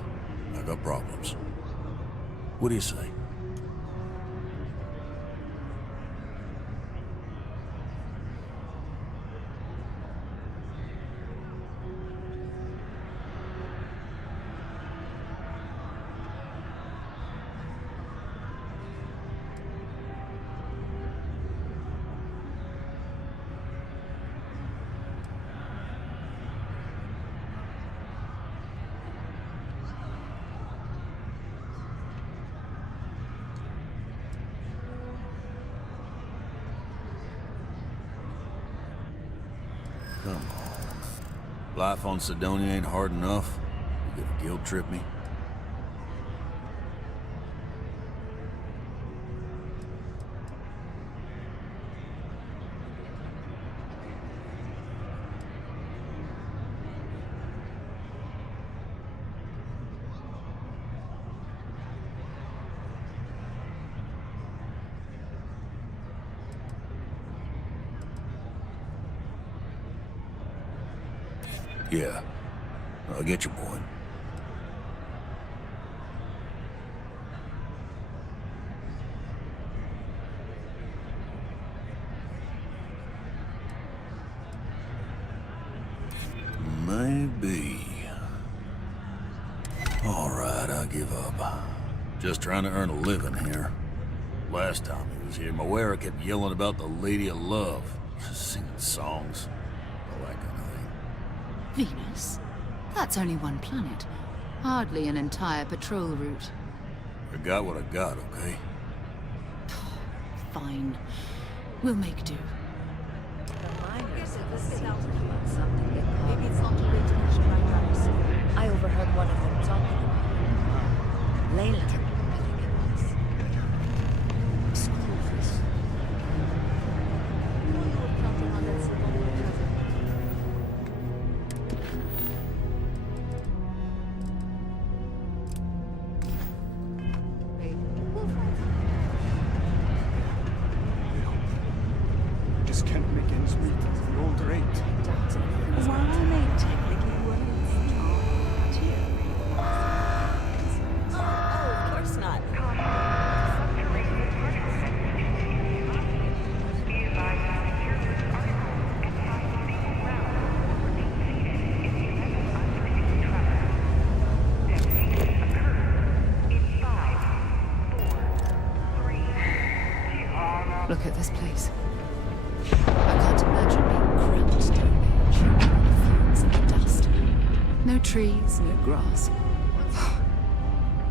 I got problems. What do you say? Come on. Life on Sidonia ain't hard enough. You gonna guilt trip me? Yeah, I get your point. Maybe. All right, I give up. Just trying to earn a living here. Last time he was here, Moira kept yelling about the Lady of Love, singing songs, all that kind of thing. Venus? That's only one planet. Hardly an entire patrol route. I got what I got, okay? Fine. We'll make do. Maybe it's not too late to push my drugs. I overheard one of them talking about Layla, I think it was. Screwface. You know you were counting on that Sidonia cousin. Just can't make ends meet at the old rate. While they technically wouldn't. Oh, of course not. Look at this place. I can't imagine being cramped down there, choking on the fumes and the dust. No trees, no grass.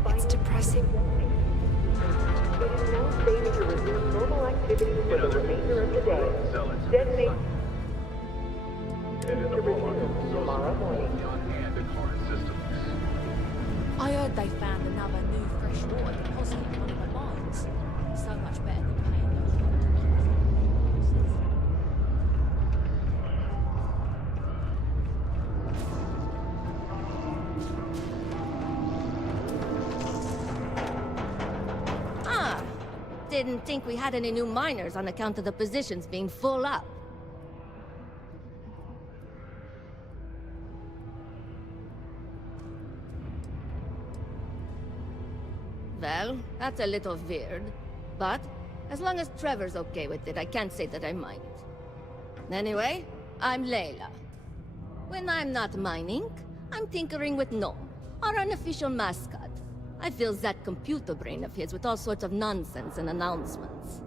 It's depressing. It is now safe to resume normal activities for the remainder of the day. Detonate to resume tomorrow morning. I heard they found another new freshwater deposit in one of the mines. So much better than paying those ridiculous prices. Ah, didn't think we had any new miners on account of the positions being full up. Well, that's a little weird. But, as long as Trevor's okay with it, I can't say that I mind. Anyway, I'm Layla. When I'm not mining, I'm tinkering with Gnome, our unofficial mascot. I fill that computer brain of his with all sorts of nonsense and announcements.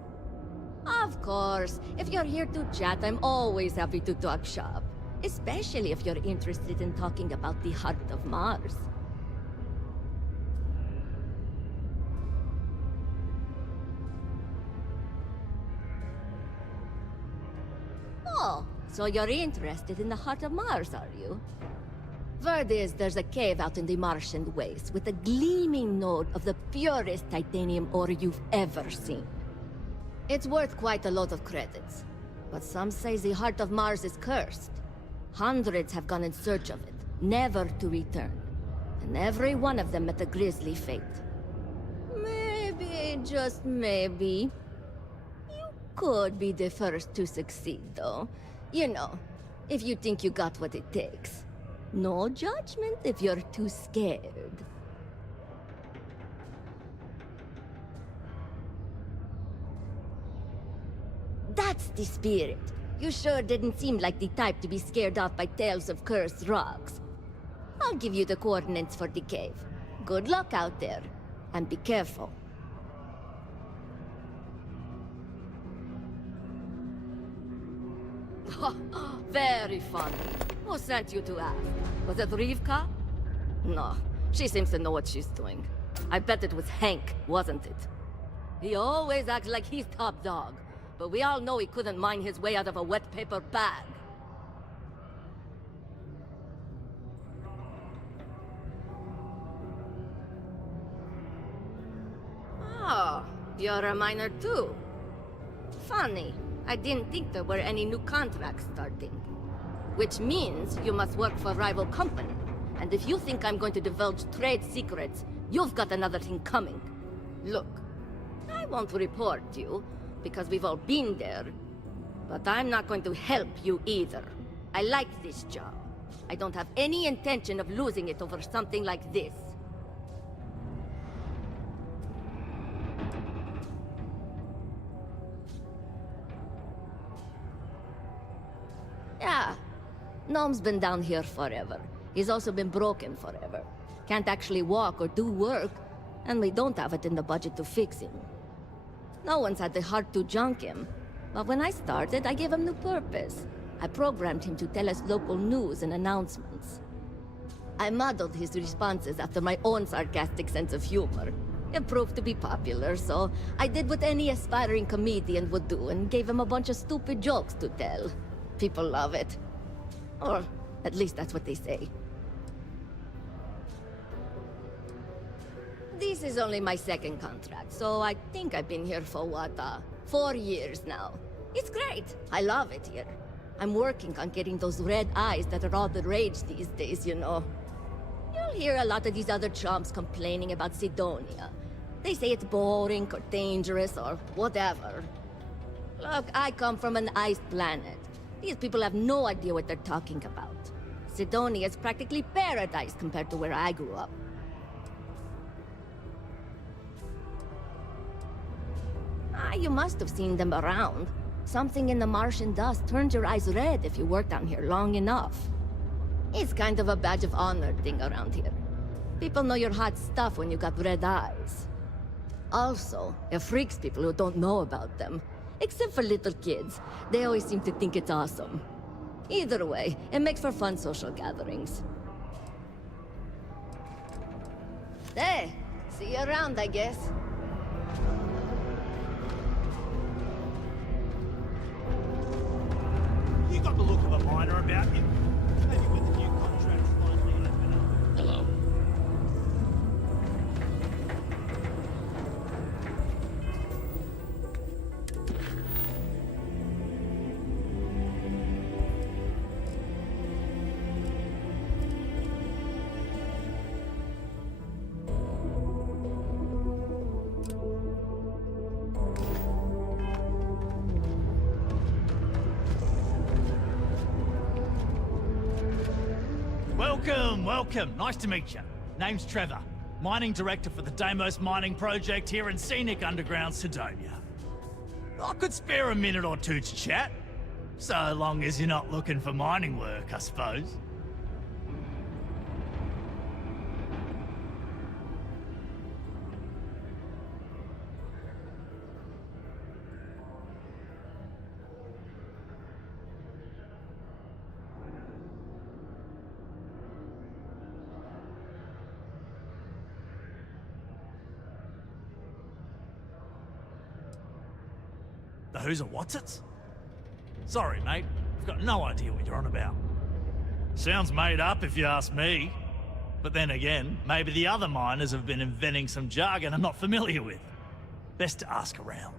Of course, if you're here to chat, I'm always happy to talk shop. Especially if you're interested in talking about the heart of Mars. Oh, so you're interested in the heart of Mars, are you? Word is there's a cave out in the Martian waste with a gleaming node of the purest titanium ore you've ever seen. It's worth quite a lot of credits, but some say the heart of Mars is cursed. Hundreds have gone in search of it, never to return. And every one of them met a grisly fate. Maybe, just maybe, you could be the first to succeed, though. You know, if you think you got what it takes. No judgment if you're too scared. That's the spirit. You sure didn't seem like the type to be scared off by tales of cursed rocks. I'll give you the coordinates for the cave. Good luck out there, and be careful. Very funny. Who sent you to ask? Was it Rivka? No, she seems to know what she's doing. I bet it was Hank, wasn't it? He always acts like he's top dog, but we all know he couldn't mine his way out of a wet paper bag. Oh, you're a miner too. Funny, I didn't think there were any new contracts starting. Which means you must work for a rival company. And if you think I'm going to divulge trade secrets, you've got another thing coming. Look, I won't report you, because we've all been there. But I'm not going to help you either. I like this job. I don't have any intention of losing it over something like this. Yeah. Gnome's been down here forever. He's also been broken forever. Can't actually walk or do work, and we don't have it in the budget to fix him. No one's had the heart to junk him, but when I started, I gave him new purpose. I programmed him to tell us local news and announcements. I modeled his responses after my own sarcastic sense of humor. It proved to be popular, so I did what any aspiring comedian would do and gave him a bunch of stupid jokes to tell. People love it. Or, at least that's what they say. This is only my second contract, so I think I've been here for, 4 years now. It's great. I love it here. I'm working on getting those red eyes that are all the rage these days, you know. You'll hear a lot of these other chumps complaining about Sidonia. They say it's boring or dangerous or whatever. Look, I come from an iced planet. These people have no idea what they're talking about. Sidonia is practically paradise compared to where I grew up. You must have seen them around. Something in the Martian dust turns your eyes red if you work down here long enough. It's kind of a badge of honor thing around here. People know you're hot stuff when you got red eyes. Also, it freaks people who don't know about them. Except for little kids. They always seem to think it's awesome. Either way, it makes for fun social gatherings. Hey, see you around, I guess. You got the look of a miner about you. Maybe with the new contracts finally open up. Hello. Welcome. Nice to meet you. Name's Trevor. Mining Director for the Deimos Mining Project here in scenic underground Sidonia. I could spare a minute or two to chat. So long as you're not looking for mining work, I suppose. The who's and what's it? Sorry, mate. I've got no idea what you're on about. Sounds made up if you ask me. But then again, maybe the other miners have been inventing some jargon I'm not familiar with. Best to ask around.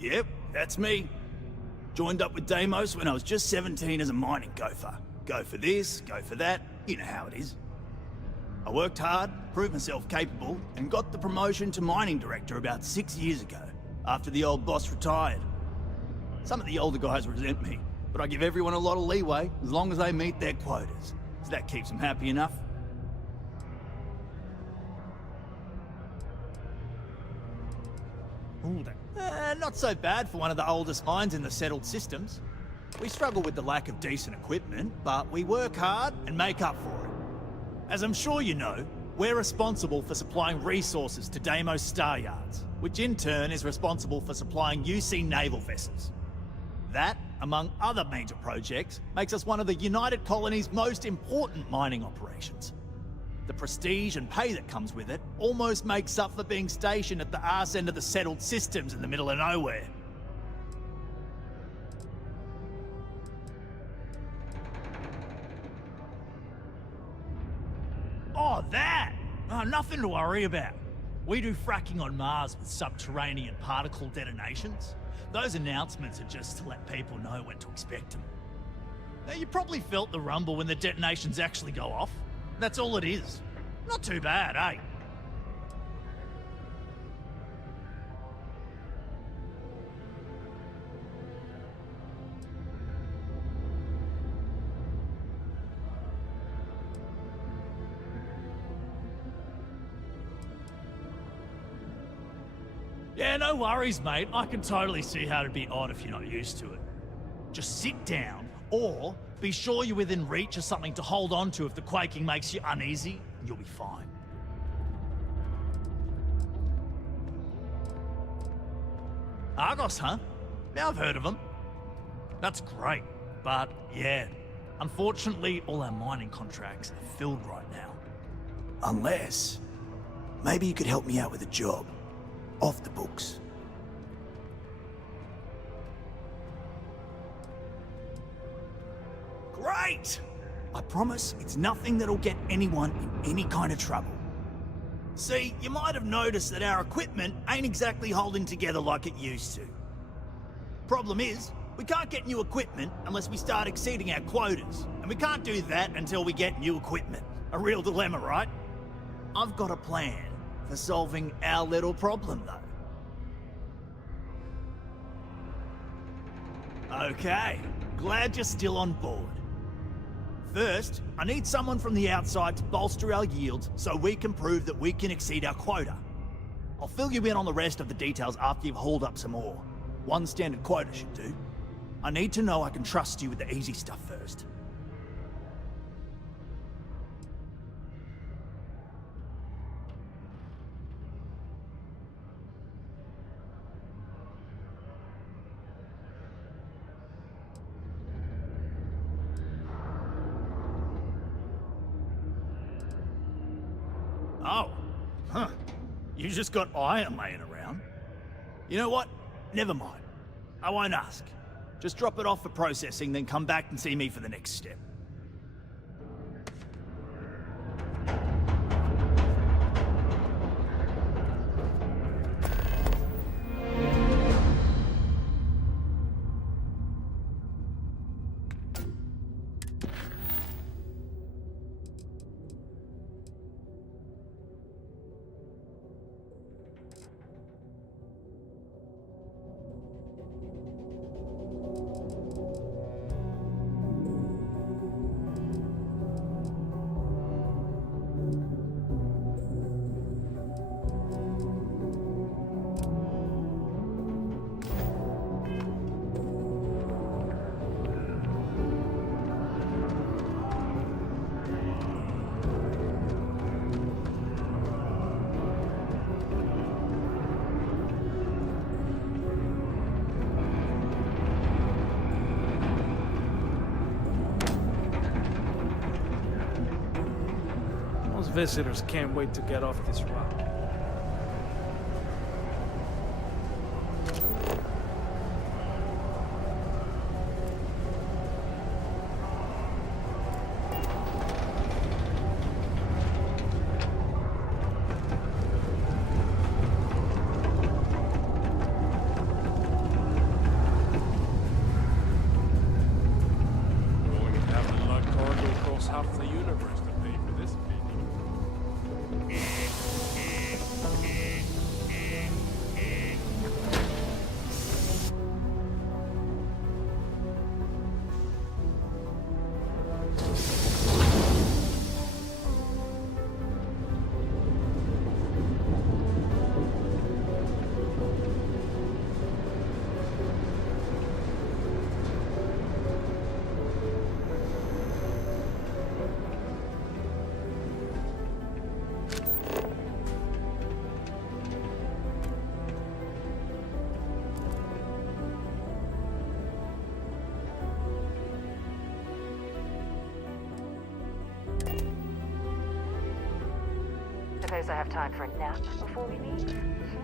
Yep, that's me. Joined up with Deimos when I was just 17 as a mining gopher. Go for this, go for that, you know how it is. I worked hard, proved myself capable, and got the promotion to mining director about 6 years ago, after the old boss retired. Some of the older guys resent me, but I give everyone a lot of leeway as long as they meet their quotas. So that keeps them happy enough. Ooh, not so bad for one of the oldest mines in the settled systems. We struggle with the lack of decent equipment, but we work hard and make up for it. As I'm sure you know, we're responsible for supplying resources to Deimos Star Yards, which in turn is responsible for supplying UC naval vessels. That, among other major projects, makes us one of the United Colony's most important mining operations. The prestige and pay that comes with it almost makes up for being stationed at the arse end of the settled systems in the middle of nowhere. Oh, that! Oh, nothing to worry about. We do fracking on Mars with subterranean particle detonations. Those announcements are just to let people know when to expect them. Now, you probably felt the rumble when the detonations actually go off. That's all it is. Not too bad, eh? Yeah, no worries, mate. I can totally see how it'd be odd if you're not used to it. Just sit down, or be sure you're within reach of something to hold on to if the quaking makes you uneasy, and you'll be fine. Argos, huh? Yeah, I've heard of them. That's great, but yeah, unfortunately all our mining contracts are filled right now. Unless, maybe you could help me out with a job. Off the books. Great! I promise it's nothing that'll get anyone in any kind of trouble. See, you might have noticed that our equipment ain't exactly holding together like it used to. Problem is, we can't get new equipment unless we start exceeding our quotas, and we can't do that until we get new equipment. A real dilemma, right? I've got a plan for solving our little problem, though. Okay, glad you're still on board. First, I need someone from the outside to bolster our yields so we can prove that we can exceed our quota. I'll fill you in on the rest of the details after you've hauled up some ore. One standard quota should do. I need to know I can trust you with the easy stuff first. Oh, huh. You just got iron laying around. You know what? Never mind. I won't ask. Just drop it off for processing, then come back and see me for the next step. visitors can't wait to get off this rock. Half the universe to pay for this Suppose I have time for a nap before we leave?